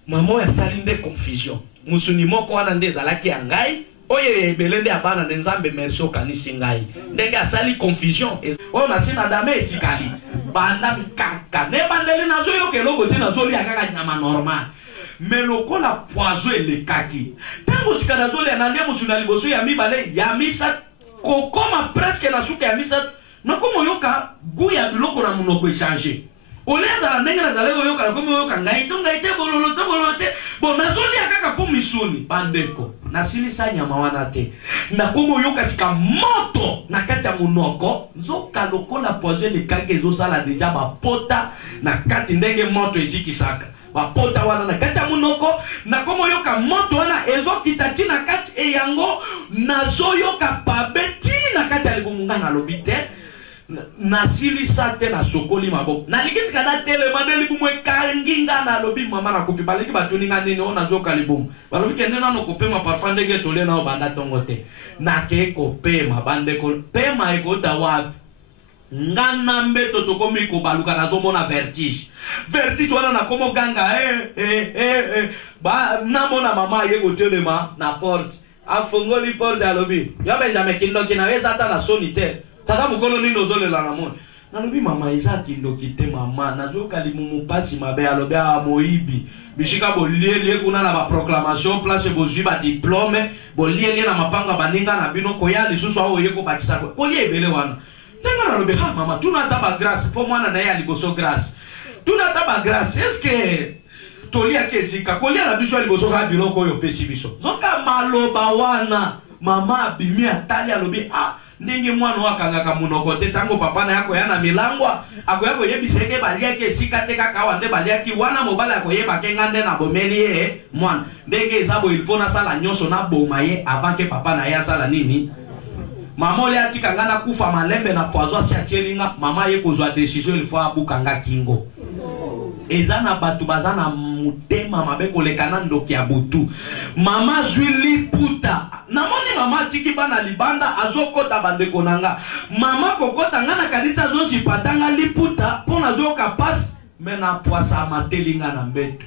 mama ya salinde confusion musuni moko wana nde zalaki ya ngai oye belende abana na Nzambe merci okanisi ngai ndenge asali confusion o na sina dame etikali banda mikaka ne bandeli nazo yo keloko te nazo lia kaka nyama normal mais lokola poison elekaki tango sika nazo lia na ndia musuna liboso ya mibale ya misa kokoma presque na suka ya misa na komo yoka gu ya biloko na munoko changer oleza la ndenge na zalego yoka na komo yoka ngai te bololo te bon nazo lia kaka po misuni bandeko na silisa nyama wana te na komo yoka sika moto na kati ya munoko nzoka lokola poison lekaki ezosala deja bapota na kati ndenge moto ezikisaka bapota wana na kati ya munoko na komo yoka moto wana ezokitaki na kati eyango nazoyoka pabeti na kati ya libumunga na lobi te na silisa te na sokoli maboko na likisi kana tele mandeli bumwe kanginga na lobi mama na kofi baliki batuni nga nini ona zoka libumu balobi kende na no kopema parfum ndenge tole na obanda tongo te na ke kopema bande ko pema ekota wapi ngana mbeto tokomi ko baluka na zomona vertige wana na komo ganga ba na mona mama ye ko telema na porte afongoli porte alobi yo Benjamin kindo kinaweza hata na sonite tata mukolo nino zolela na mona nalobi mama eza kindo kite mama nazoka limumu pasi mabe alobi a moibi bishika boliele kuna na ba proclamation place bozwi ba diplôme boliele na mapanga baninga na bino koya lisusu awo yeko bakisa ko liebele wana ndenga nalobi ha mama tuna taba grâce po mwana na ya liboso grâce tuna taba grâce est-ce que tolia kesika kolia na biso liboso ka biloko oyo pesi biso zoka maloba wana mama abimi atali alobi ah ndenge mwana wakangaka munoko te tango papa na yako yana milangwa akoyako yebiseke baliake sika te kaka wande baliaki wana mobala akoyeba ke ngande na bomeli ye mwana ndenge ezabo ilfona sala nyoso na boma ye avant que papa na ya sala nini mama ole atika ngana kufa malembe na poison si achelinga mama ye kozwa decision il faut abukanga kingo ezana batu bazana mutema mabe kolekana ndoki ya butu mama zwi liputa namoni mama tiki bana libanda azokota bandeko nanga mama kokota ngana kanisa zosipatanga liputa pona zoka passe mena poisa matelinga na mbeto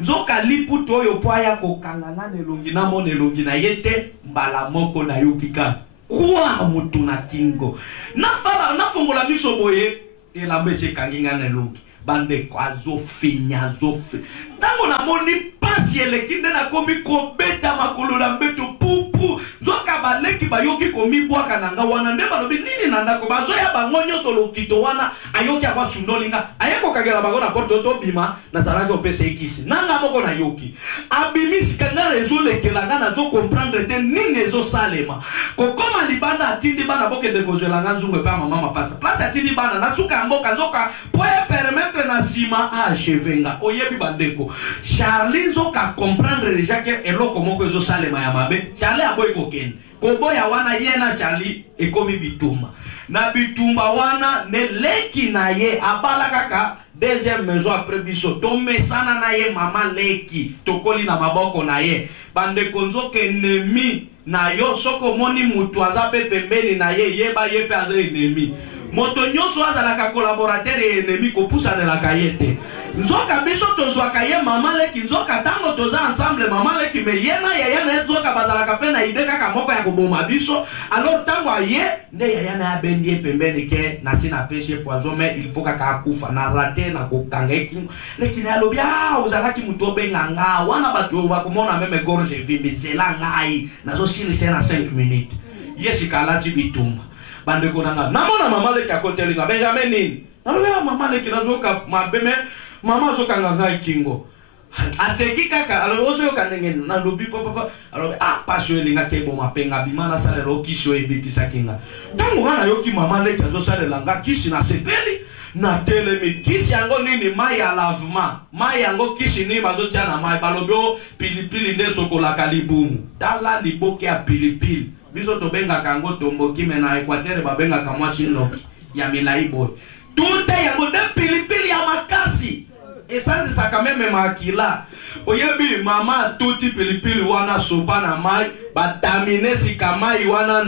nzoka liputa oyo poya kokanga nelongi na monelongi na yete mbala moko na yukika kwa mutu na kingo nafala nafongola miso boye elambese kanginga nelongi bande kwazo finya zofe tango na moni pasi elekinde na komi kobeta makolo na mbeto pupu pu nzoka baleki bayoki komibwaka nanga wana nde balobi nini na ndako bazoya bango nyonso lokito wana ayoki akwa sundolinga ayeko kagela bango na porte to bima na zalaki opesa ekisi nanga moko na yoki abimisi kanga rezo lekelanga na zo comprendre te nini ezo salema kokoma libanda atindi bana boke de kozwelanga nzungu epa mama mapasa place atindi bana na suka mboka nzoka po permettre na sima achevenga oyebi bandeko Charlie nzoka comprendre déjà que eloko moko ezo salema ya mabe Charlie aboyi kokende koboya wana yena Charlie ekomi bitumba na bitumba wana ne leki na ye abala kaka deuxième maison après biso to mesana na ye mama leki tokoli na maboko na ye bandeko nzoka ennemi na yo soko moni mutu aza pe pembeni na ye yeba ye pe aza ennemi moto nyonso azalaka collaborateur et ennemi kopusanelaka ye te nzoka biso tozwaka ye mama leki nzoka tango toza ensemble mama leki me ye na yaya na nzoka bazalaka pe na ide kaka moko ya koboma biso alors tango ye nde yaya na abendi ye pembeni ke nasi na peshe poison mais il faut kaka akufa na rate na kokanga ekingo leki na alobi ozalaki mutu obenganga wana bato bakomona meme gorge evimbi zela ngai nazosilisa na 5 minutes ye sikalati bitumba bandeko nanga namona mama leki akotelinga Benjamin nini nalobi mama leki nazoka mabeme mama zoka ngai kingo aseki kaka alobi oso yoka ndenge nalobi papa alobi pasio elinga ke bo mapenga bimana sale lo kisio ebikisa kinga tango wana yoki mama leki azosale langa kisi na sepeli na telemi kisi yango nini mai ya lavement mai yango kisi ni bazotia na mai balobi pilipili nde sokolaka libumu tala liboke ya pilipili biso tobenga kango tomboki mena Equateur babenga kamwa shinoki ya milai boy tuta yango de pilipili ya makasi esansi saka meme makila oyebi mama tuti pilipili wana sopa na mai batamine sika mai wana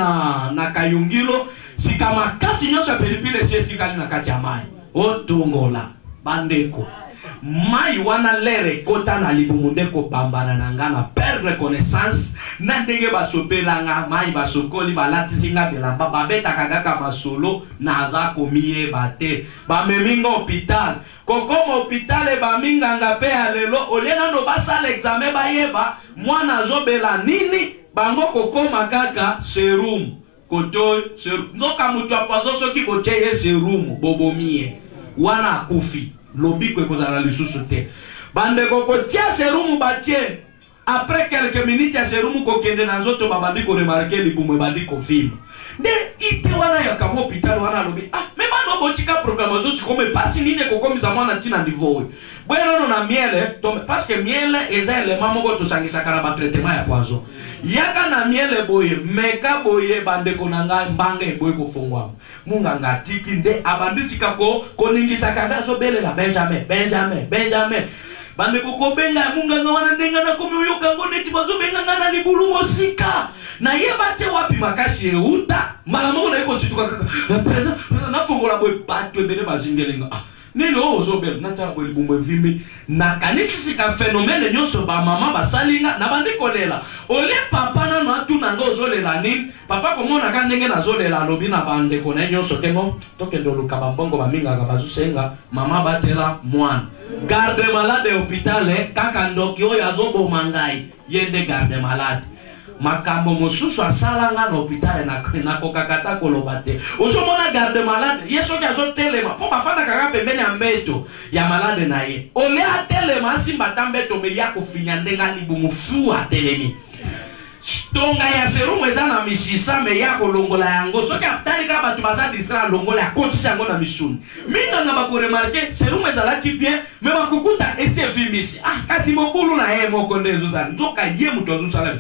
na kayungilo sika makasi nyosha pilipili setikali na kati ya mai otungola bandeko mai wana lere kota na libumunde ko pambana nanga na perdre connaissance na ndenge basopelanga mai basokoli balatisinga belamba babeta kagaka masolo na za komiye bate bameminga hôpital kokoma hôpital baminganga pe alelo olena no basala examen bayeba mwana azobela nini bango kokoma kaka serum koto serum noka mutu apazo soki kocheye serum bobomie wana akufi lobiko ekozala lisusu te bandeko kotia serumu batie après quelques minutes ya serumu kokende na nzoto babandi ko remarquer libumu ebandi kofima nde ite wana ya kamo hôpital wana lobi me bano botika programme zo sikome pasi nini kokomisa mwana tina niveau bweno na miele parce que miele eza élément moko tosangisaka na ba traitement ya poison yaka na miele boye meka boye bandeko nanga mbanga eboye kofungwa munga ngatiki nde abandisika ko koningisa kanga zo belela Benjamin bandeko kobenga munga ngwana ndenga na komi uyoka ngone tibazo benga ngana libulu mosika na yebate wapi makasi euta malamo na iko situka pesa na fongola boy bato ebele bazingelenga nini ozobela natala boy libumbo vimbi na kanisi sika phénomène nyonso ba mama basalinga na bandeko lela ole papa na natu nanga ozolela nini papa komona ka ndenge nazolela lobi na bandeko na nyonso tengo tokendo luka bambongo baminga ka bazusenga mama batela mwana garde malade hôpital kaka ndoki oyo azoboma ngai yende garde malade makambo mosusu asalanga na hôpital na kokakata koloba te osomona garde malade yeso ki azotelema po bafanda kaka pembeni ya mbeto ya malade na ye ole atelema asimba ta mbeto me ya kofinya ndenga libumu fu atelemi tonga ya serumu eza na misisa me ya kolongola yango soki atali ka bato baza distra longola ya kotisa yango na misuni minga na bakoremarke serumu ezalaki bien me bakukuta esi evimisi kasi mobulu na ye moko nde ezozala nzoka ye mutu azosala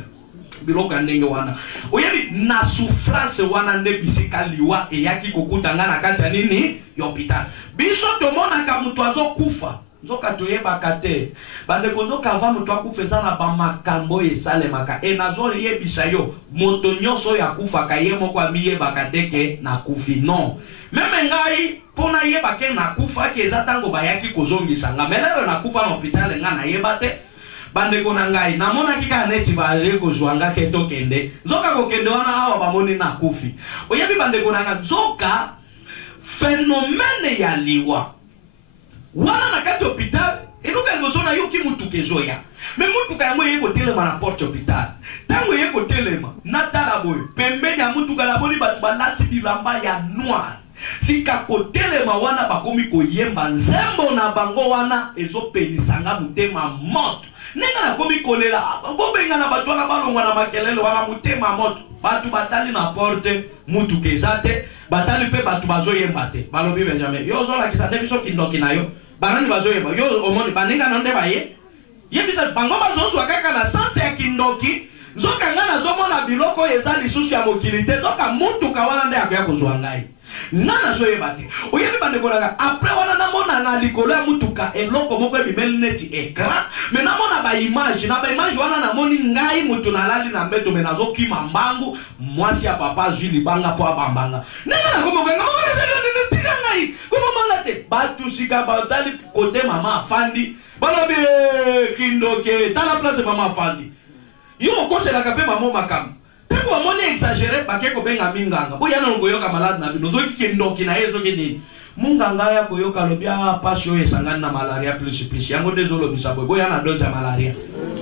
biloka ndenge wana oyebi na souffrance wana nde bisika liwa eyaki kokutanga na kati ya nini ya hôpital biso tomonaka mutu azokufa nzoka toyebaka te bandeko nzoka ava mutu akufa eza na bamakambo esalemaka nazoli yebisa yo moto nyonso oyo akufaka ye moko amiyebaka teke nakufi non meme ngai mpona yebake nakufaki eza ntango bayaki kozongisanga melero nakufa na hôpital nga nayeba te bandeko na ngai namonaki kaka neti baye kozwanga ke tokende nzoka kokende wana awa bamoni nakufi oyebi bandeko na ngai nzoka phénomène ya liwa wana na kati hôpital Et donc elle besoin na yo ki mutuka ezoya. Mais mutuka yango yeko telema na porte hôpital. Tango yeko telema na tala boy. Pembeni ya mutuka la boni batu balati bilamba ya noir. Sika kotelema wana bakomi koyemba nzembo na bango wana ezopelisanga mutema moto. Nenga na komi kolela bobenga na batu wana balongwa na makelele wana mutema moto. Batu batali na porte mutuka ezate batali pe batu bazoyemba te. Balobi Benjamin yo zola kisande biso kindoki na yo. Banani bazoyemba yo omoni baninga na nde baye. Yebisa bango bazozwa kaka na sanse ya kindoki. Nzoka ngana zomona biloko eza lisusu ya mokilite. Nzoka mutuka wana nde akoya kozwa ngai. Nana soyeba te. Oyebi bandeko nanga après wana namona na likolo ya mutuka eloko moko ebimeli neti écran. Mais namona ba image na ba image wana namoni ngai mutu nalali na mbeto me nazokima mbangu mwasi ya papa zwi libanga po abambanga. Nanga na komo nganga ngana nini tika ngai. Komo manga te. Batu sika bazali kote mama afandi. Balobi kindoke tala place mama afandi. Yo okosela kape mama makam. Tango wamoni exagere bakeko benga minganga. Boya na ngoyoka malade na bino zoki kindoki na yezo kini. Munganga ya koyoka lobia pasio esangana na malaria plus. Yango dezolo bisabo. Boya na dose ya malaria.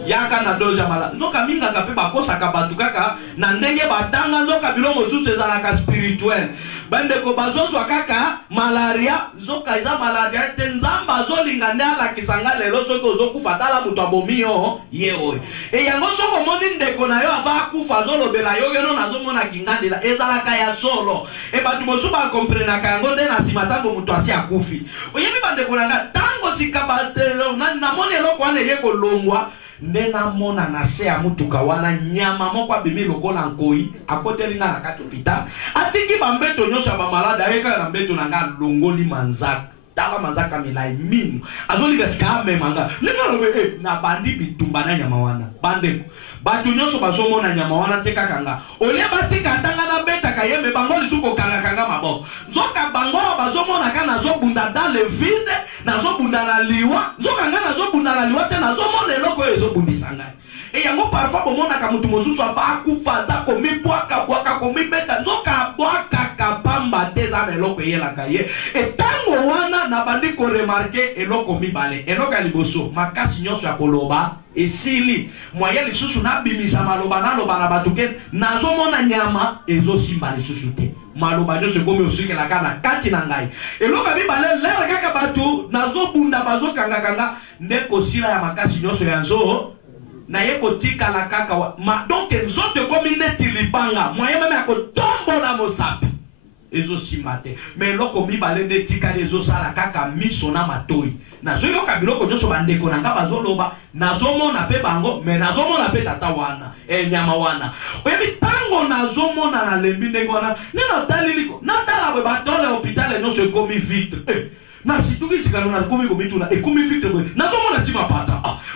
Yaka na dose ya malaria. Nzoka minganga pe bakosa ka batu kaka na ndenge batanga nzoka bilo mosusu ezalaka spirituel. Bande ko bazoswa kaka malaria, nzoka eza malaria te nzamba zolinga nde ala kisanga lelo soki ozokufa tala mutu abomio ye oyo. E yango soko moni ndeko na yo ava akufa zolobela yo geno nazomona kingandela ezalaka ya solo. E batu mosusu ba comprenaka yango nde na sima tango mutu asi akufi. Oyebi bandeko nanga tango sikabatelo na moni eloko wana ye kolongwa nde namona na se ya mutuka wana nyama moko abimi lokola nkoi akoteli nga na kati hôpital atiki bambeto nyonso ya bamalade ayeka na mbeto na nga longoli manzaka tala manzaka milai minu azolika tika amemanga ningalobe na bandi bitumba na nyama wana bandeko batu nyonso bazomona nyama wana te kaka nga olia batika atanga na beta kayeme bango lisuko kanga maboko nzoka bango bazomona ka nazobunda dans le vide nazobunda na liwa nzoka nga nazobunda na liwa te nazomona eloko ezobundisa ngai e yango parfois bomona ka mutu mosusu abakufa za komibwaka komibeta nzoka bwaka kapamba te za eloko eyelaka ye etango wana na bandi ko remarquer eloko mibale eloko ya liboso makasi nyonso ya koloba esili moyen lisusu na bimisa maloba na loba na batuke nazomona nyama ezosimba lisusu te maloba nyonso ekomi osikelaka na kati na ngai eloko mibale lere kaka batu nazobunda bazokangakanga nde kosila ya makasi nyonso ya nzo na ye kotikala kaka donc nzoto ekomi neti libanga moyen meme ya kotombola mosapi ezosimba te mais eloko mibale nde etikali ezosala kaka miso na matoi nazoyoka biloko nyonso bandeko na nga bazoloba nazomona pe bango mais nazomona pe tata wana nyama wana oyebi tango nazomona na lembi ndenge wana nena liko natala bwe batole hôpital nyonso ekomi vite na situki sikana na komi komituna ekomi vite bwe nazomona tima pata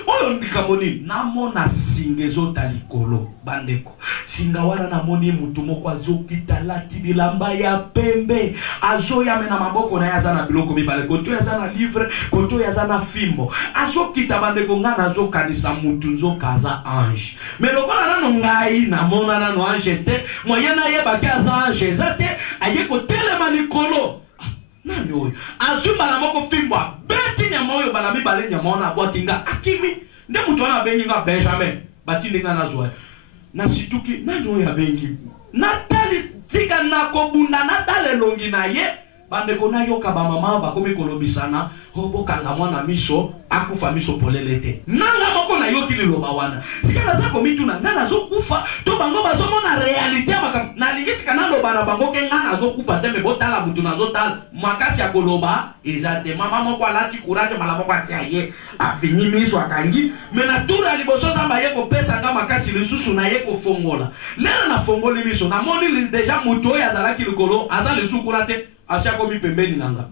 oyo ndikamoni namona singezo talikolo bandeko singa wana namoni mutu moko azokita lati bilamba ya pembe azoya mena maboko na yaza na biloko mibale koto yaza na livre koto yaza na fimbo azokita bandeko ngana azokanisa mutu nzokaza ange mais lokola nano ngai namona nano ange te moyena yebaki aza ange ezate aye kotelema likolo nani oyo azumba na moko fimbo beti nyama oyo bala mibale nyama wana abwaki nga akimi nde mutu wana abengi nga Benjamin batindi nga nazwa na situki nani oyo abengi natali tika nakobunda natale longi na ye bandeko nayoka bamama bakomi kolobisana obokanga mwana miso akufa miso polele te nanga moko nayoki liloba wana sika naza komituna nga nazokufa to bango bazomona realite nalingi sika naloba na bango ke nga nazokufa te me botala mutu nazotala makasi ya koloba eza te mama moko alati courage mala moko atia ye afini miso akangi me na turu ya liboso zamba ye kopesa nga makasi lisusu na ye kofongola lelo na fongoli miso namoni deja mutu oyo azalaki likolo aza lisukuna te asia komi pembeni nanga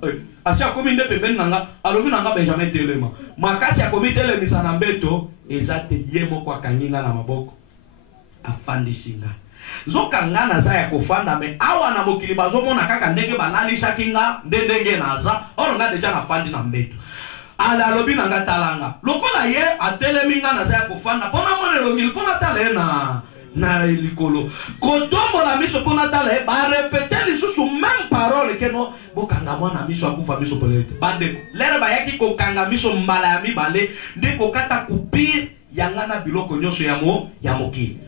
asia komi nde pembeni nanga alobi nanga Benjamin telema makasi ya komi telemisa na mbeto eza te ye moko akangi nga na maboko afandisi nga nzoka nga naza ya kofanda me awa na mokili bazomona kaka ndenge balalisaki nga ndenge naza oro nga deja nafandi na mbeto ala alobi nanga talanga lokola ye atelemi nga naza ya kofanda mpona mona elongi fona tala ye na likolo kotombola miso pona tala ba répéter lisusu même parole ke no bokanga mwana miso akufa miso polete bande lere ba yaki ko kanga miso mbala ya mibale nde ko kata kupir yangana biloko nyoso ya moki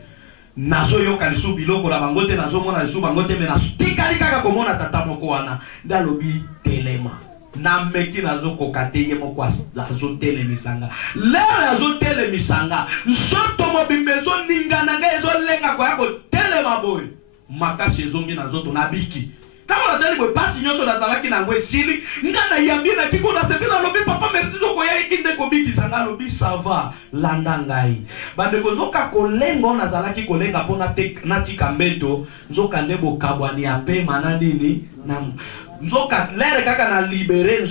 nazo yoka lisu biloko la bangote nazo mona lisu bangote mena tikali kaka komona tata moko wana ndalobi telema na meki nazo kokate ye moko azo telemisanga lere azo telemisanga nsoto mobimbezo ningana nga ezo lenga kwa yako telema boy makasi ezongi nazo to nabiki kama na tali bwe pasi nyoso na zalaki na ngwe sili ngana yambie na kiko na sepina lobi papa merci zoko ya ikinde ko biki sanga lobi sava landa ngai bande ko zoka kolengo na zalaki kolenga pona na tika mbeto zoka ndebo kabwani ape mana nini na nzoka lere kaka na libere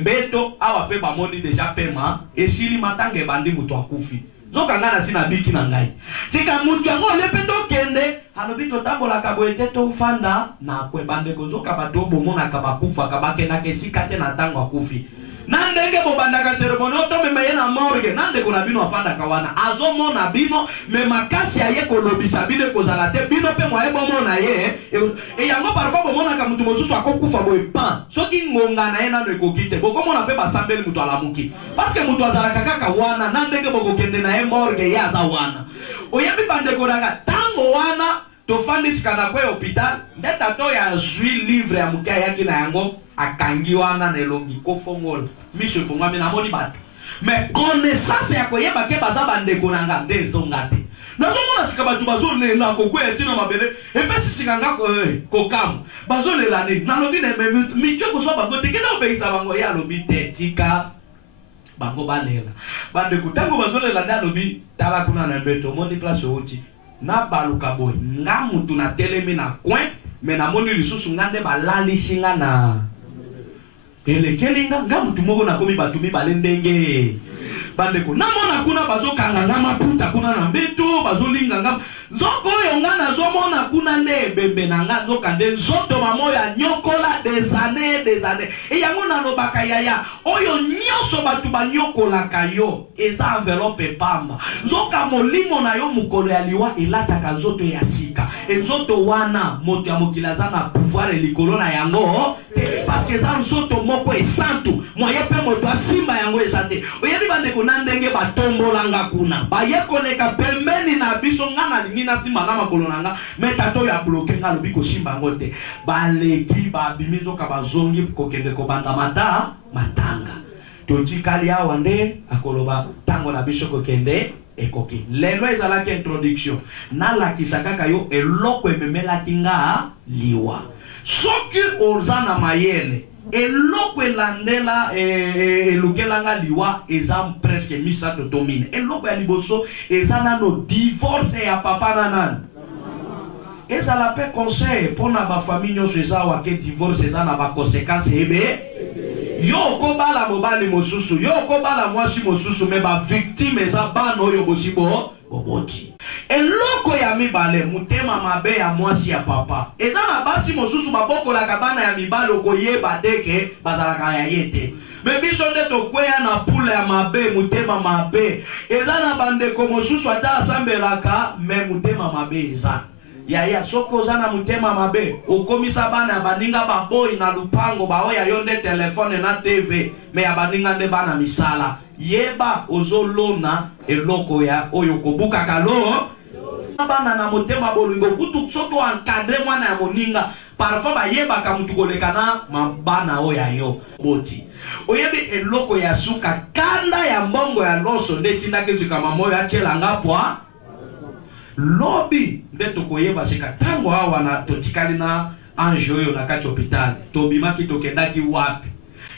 mbeto awa pe bamoni deja pema esili matange bandi mutu akufi zoka ngana sina biki na ngai sika mutu yango lepeto kende halobi to tambola kaboete to fanda na kwe bande ko zoka bato bomona kabakufa kabake na kesika te na tango akufi nandenge bobandaka ceremony oto me yena morgue nande ko na bino afanda kawana azomo na bino me makasi aye ko lobisa bino ko zalate bino pe moye bomona ye e yango parfois bomona ka mutu mosusu akokufa boy pan soki ngonga na ye nano ekokite bokomona pe basambeli mutu alamuki parce que mutu azalaka kaka wana nandenge bokokende na ye morgue ye aza wana oyebi bande ko daga tango wana tofandi sikana kwe hôpital ndeta to ya zui livre ya mukia yaki na yango akangi wana nelongi kofongola miso fongwa na moni batu mais connaissance ya koyeba ke baza bandeko nanga ndezonga te nazomona sika batu bazolela kokwe etina mabele epesi sikanga kokamu bazolela nini nalobi na mitwe kozwa bango te kena obeisa bango ya lobi te tika bango balela bandeko tango bazolela nde alobi tala kuna na mbeto moni place outi na baluka boy nga mutu na telemi na coin mais na moni lisusu nga nde balalisi nga na elekeli nga mutu moko na komi batumi balendenge bandeko namona kuna bazokanga nga maputa kuna na mbeto bazolinga nga nzoko oyo nga nazomona kuna nde ebembe na nga nzoka nde nzoto mamo ya nyokola des années e yango nalobaka yaya oyo nyonso batu banyokolaka yo eza enveloppe pamba nzoka molimo na yo mokolo ya liwa elataka nzoto ya sika nzoto wana moto ya mokili aza na pouvoir likolo na yango te parce que eza nzoto moko esantu moye pe moto asimba yango eza te oyebi bandeko na ndenge batombolanga kuna bayekoleka pembeni na biso nga nalingi nasimba na makolo na nga me tato ya bloke nga lobi kosimba yango te baleki babimi nzoka bazongi kokende kobanda matanga totikali awa nde akoloba tango na biso kokende ekoki lelo ezalaki introduction nalakisa kaka yo eloko ememelaki nga liwa soki oza na mayele eloko elandela elukelanga liwa eza presque misato tomine eloko ya liboso eza nano divorce ya papa na nani ezala pe conseil mpona bafamille nyonso eza wake divorce eza na baconséquence ebe yo okobala mobali mosusu yo okobala mwasi mosusu me bavictime eza bana oyo bosibo boboti eloko ya mibale mutema mabe ya mwasi ya papa eza na basi mosusu babokolaka bana ya mibale okoyeba deke bazalaka ya ye te me biso nde tokweya na pula ya mabe mutema mabe eza na bandeko mosusu ata asambelaka me mutema mabe eza yaya soki oza na mutema mabe okomisa bana ya baninga baboyi na lupango baoya yo nde telefone na tv me ya baninga nde bana misala yeba ozolona eloko ya oyo kobukaka lo bana na motema bolingo kutu soto encadre mwana ya moninga parfois bayebaka mutu koleka na mabana oya yo boti oyebi eloko ya suka kanda ya mbongo ya loso nde tindaki zikama moyo achelanga pwa lobi nde tokoyeba sika tango awa na totikali na ange oyo na kati hôpital tobimaki tokendaki wapi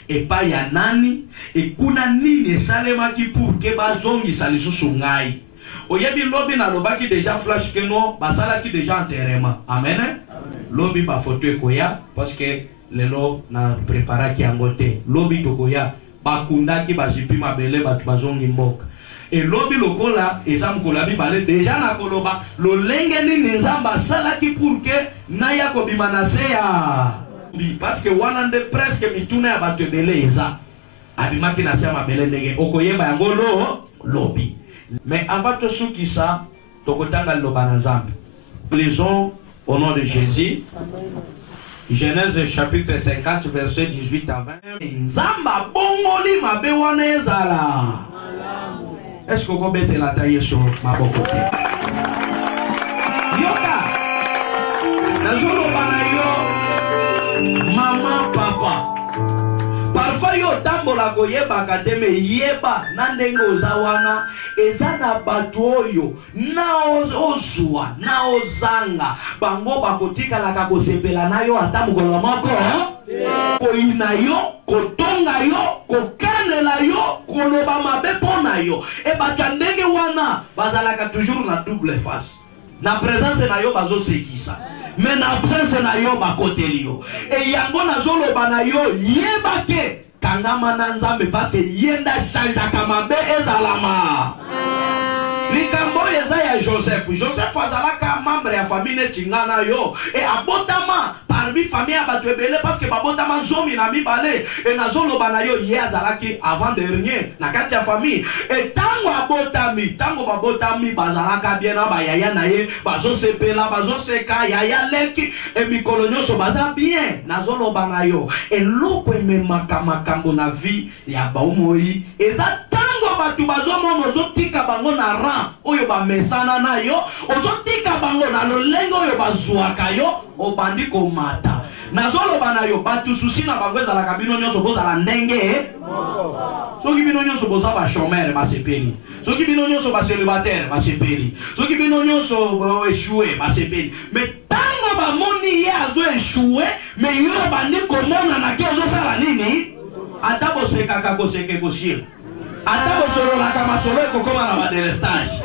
epai ya nani ekuna nini esalemaki pour ke bazongisa lisusu ngai oyebi lobi nalobaki deja flash keno basalaki deja enterrement amen lobi bafoto ekoya parce que lelo na preparaki yango te lobi tokoya bakundaki bazipi mabele batu bazongi mboka elobi lokola eza mokolo ya mibale deja na koloba lolenge nini nzambe asalaki pour ke naya kobima na se ya parce que wana nde presque mituna ya bato ebele eza abimaki na se ya mabele ndenge okoyeba yango lobi mais avant tosukisa tokotanga liloba na Nzambe. Lisons au nom de Jésus. Genèse chapitre 50 verset 18 à 20. Nzamba bongoli mabe wana ezala. Est-ce que vous mettez la taille sur ma bokote? Yoka. Nazolo banayo. Maman, papa. Parfois yo tambola koyeba kateme yeba na ndenge ozawana ezana batu oyo na ozwa na ozanga bango bakotikalaka kosepela na yo ata mokolo moko koyina yo kotonga yo kokanela yo koloba mabe mpo na yo e bato ya ndenge wana bazalaka toujours na double face na présence na yo bazosekisa mais na absence na yo bakoteli yo e yango nazoloba na yo yeba ke kangama na Nzambe parce que yenda changeaka mabe ezalama. Likambo eza ya Joseph. Joseph azalaka membre ya famille netingana yo e abotama parmi famille ya bato ebele parce que babotama zomi na mibale e nazoloba na yo ye azalaki avant dernier na kati ya famille e tango abotami tango babotami bazalaka bien na bayaya na ye bazosepela bazoseka yaya leki e mikolo nyonso baza bien nazoloba na yo eloko ememaka makambo na vie ya baumoi eza tango bato bazomona ozotika bango na ran oyo bamesana na yo ozotika bango na lolenge oyo bazwaka yo obandi komata nazoloba na yo batu susi na bango ezalaka bino nyonso bozala ndenge soki bino nyonso boza bachomere basepeli soki bino nyonso bacélibataire basepeli soki bino nyonso échoué basepeli mais tango bamoni ye azo échoué mais yo bandi komona na ke ozosala nini ata bosekaka koseke kosila ata bosololaka masolo ekokoma na badelestage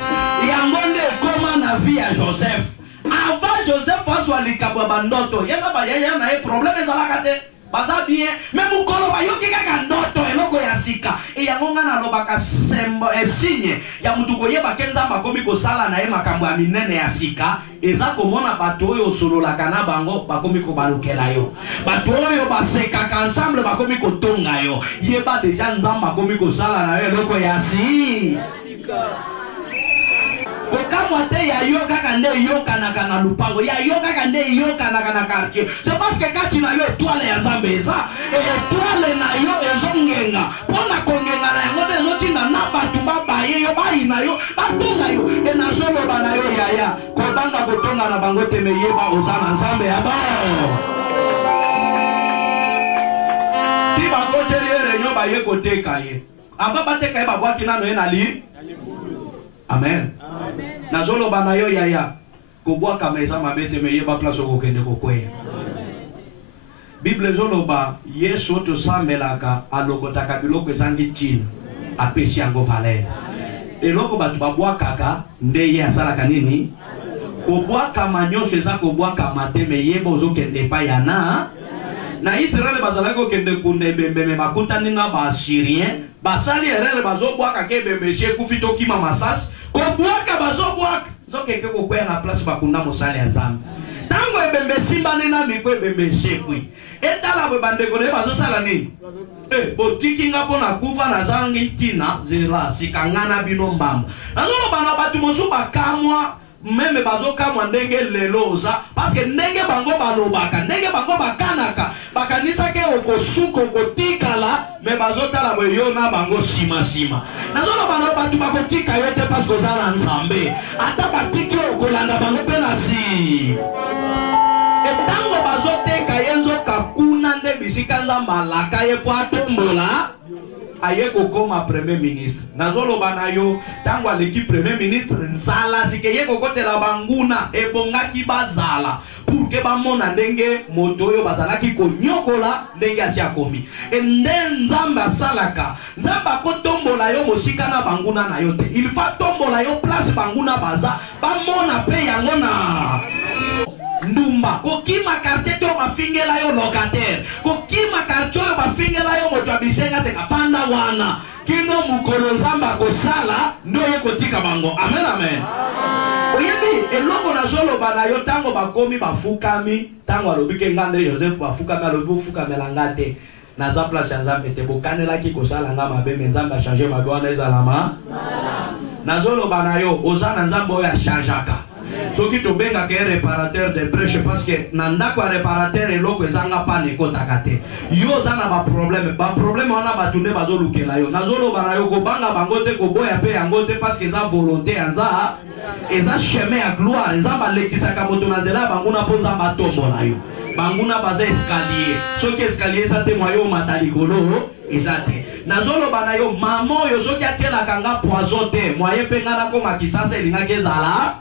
yango nde ekoma na vie ya Joseph. Avant Joseph azwa likambo ya bandoto yenga bayaya na ye problème ezalaka te baza bien mais mukolo bayoki kaka ndoto eloko ya sika e yango nga nalobaka signe ya mutu koyeba ke Nzambe akomi kosala na ye makambo ya minene ya sika eza komona bato oyo osololaka na bango bakomi kobalukela yo bato oyo basekaka ensemble bakomi kotonga yo yeba deja Nzambe akomi kosala na yo eloko ya sika. Kokamwa te ya yo kaka nde yokanaka na lupango ya yo kaka nde yokanaka na quartier c'est parce que kati na yo étoile ya Nzambe eza étoile na yo ezongenga pona kongenga na yango te ezotinda na bato babaye yo bayina yo batonga yo e nazoloba na yo yaya kobanga kotonga na bango te meyeba oza na Nzambe ya bao ti bakoteli erenyo baye koteka ye ava bateka ye babwaki nano ye na li. Amen. Nazoloba na yo yaya kobwaka meza mabete meyeba place okokende kokweya. Bible zoloba Yesu tosamelaka alokotaka biloko ezangi ntina apesi yango valeur. Eloko bato babwakaka nde ye asalaka nini kobwaka manyonso eza kobwaka mate meyeba ozokende pa yana na Israel bazalaki okende kunde bembeme bakutani na baasyrien basali erere bazobwaka ke bembeshe kufito kima masasi kobwaka bazobwaka zokeke kokweya na place bakunda mosali ya Nzambe tango ebembe simbani na mikwe bembeshe kwi etala bwe bandeko ne bazosala nini botiki nga pona kuva na zangi tina zera sikangana bino mbamba nazoloba na batu mosu bakamwa meme bazokamwa ndenge lelo oza parce que ndenge bango balobaka ndenge bango bakanaka bakanisa ke okosuka okotikala me bazotala bwe yo na bango sima nazoloba na batu bakotika yo te parce que oza na Nzambe ata batiki okolanda bango mpe na si etango bazoteka ye nzoka kuna nde bisika Nzambe alaka ye po atombola aye kokoma premier ministre nazoloba na yo tango aleki premier ministre nzala sike ye kokotela banguna ebongaki bazala pour ke bamona ndenge moto oyo bazalaki konyokola ndenge asi akomi nde Nzambe asalaka Nzambe akotombola yo mosika na banguna na yo te il faut tombola yo place banguna baza bamona pe yango na ndumba kokima quartier to bafingela yo locataire kokima quartier yo bafingela yo moto abisenga se kafanda wana kino mukolo Nzambe akosala ndo ye kotika bango amen amen oyebi eloko na zoloba na yo tango bakomi bafukami tango alobike ngande Joseph bafukami alobi ofukamela ngate naza place ya Nzambe te bokanelaki kosala nga mabe me Nzambe a changer mabe wana ezalama nazolo banayo ozana nzambo ya changeaka soki tobenga ke réparateur de brèche parce que nandako réparateur eloko ezanga pane kotaka te yo zana ba problème wana batunde bazolukela yo nazolo banayo kobanga bango te koboya pe yango te parce que eza volonté yanza eza chemin ya gloire nzamba lekisaka moto na nzela bango na ponza matombola yo banguna baza escalier soki escalier eza te mwayo mata likolo eza te nazolo banayo mamo yo soki atielaka nga poison te mwaye mpe nga nakoma kisasa elingaki ezala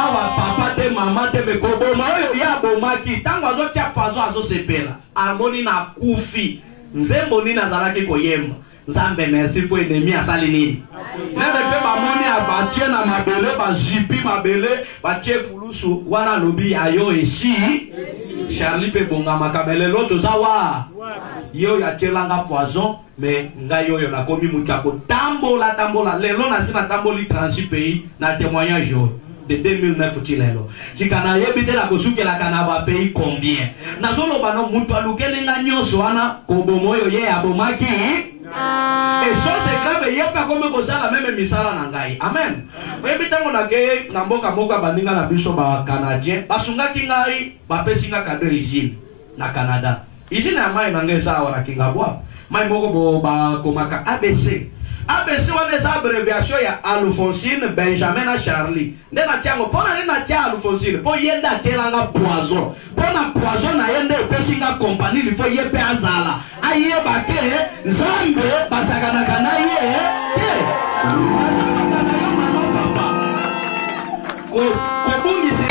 awa papa te mama te mekoboma oyo ye abomaki ntango azotia poison azosepela amoni na kufi nzembo nini azalaki koyemba nzambe merci po enemi asali nini nebe mpe bamoni batie na mabele bazipi mabele batie kulusu wana lobi ayo esi Charlie mpe bongamaka melelo toza wa yo yatielanga poison mais ngai oyo nakomi mutu akotambola tambola lelo nasi natamboli 36 pays na témoignage de 2009 ti lelo sika nayebi te nakosukelaka na bapays combien nazoloba no mutu alukelinga nyonso wana kobomo oyo ye abomaki et chose grave yeka comme kozala même misala na ngai amen oyebi ntango nakei na mboka moko baninga na biso ba canadien basungaki ngai bapesinga kado usine na Canada usine ya mai na ngai eza awa na Kingabwa mai moko bakomaka ABC wana eza abréviation ya Alphonsine Benjamin na Charlie nde natiango mpona nde natia Alphonsine mpo ye nde atielanga poison mpona poison na ye nde epesinga kompani lifo ye mpe azala ayeba ke nzambe basakanaka na ye te basakanaka yo mama papa kobungisi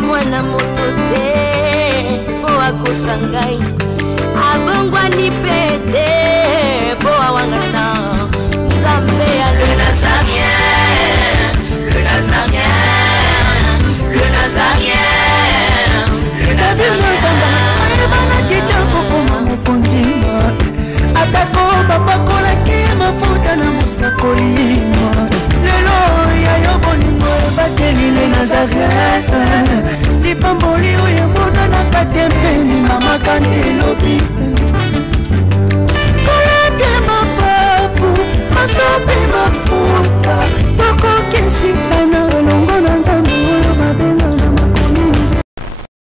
mwana moto te po akosangai abongwani pete po awangata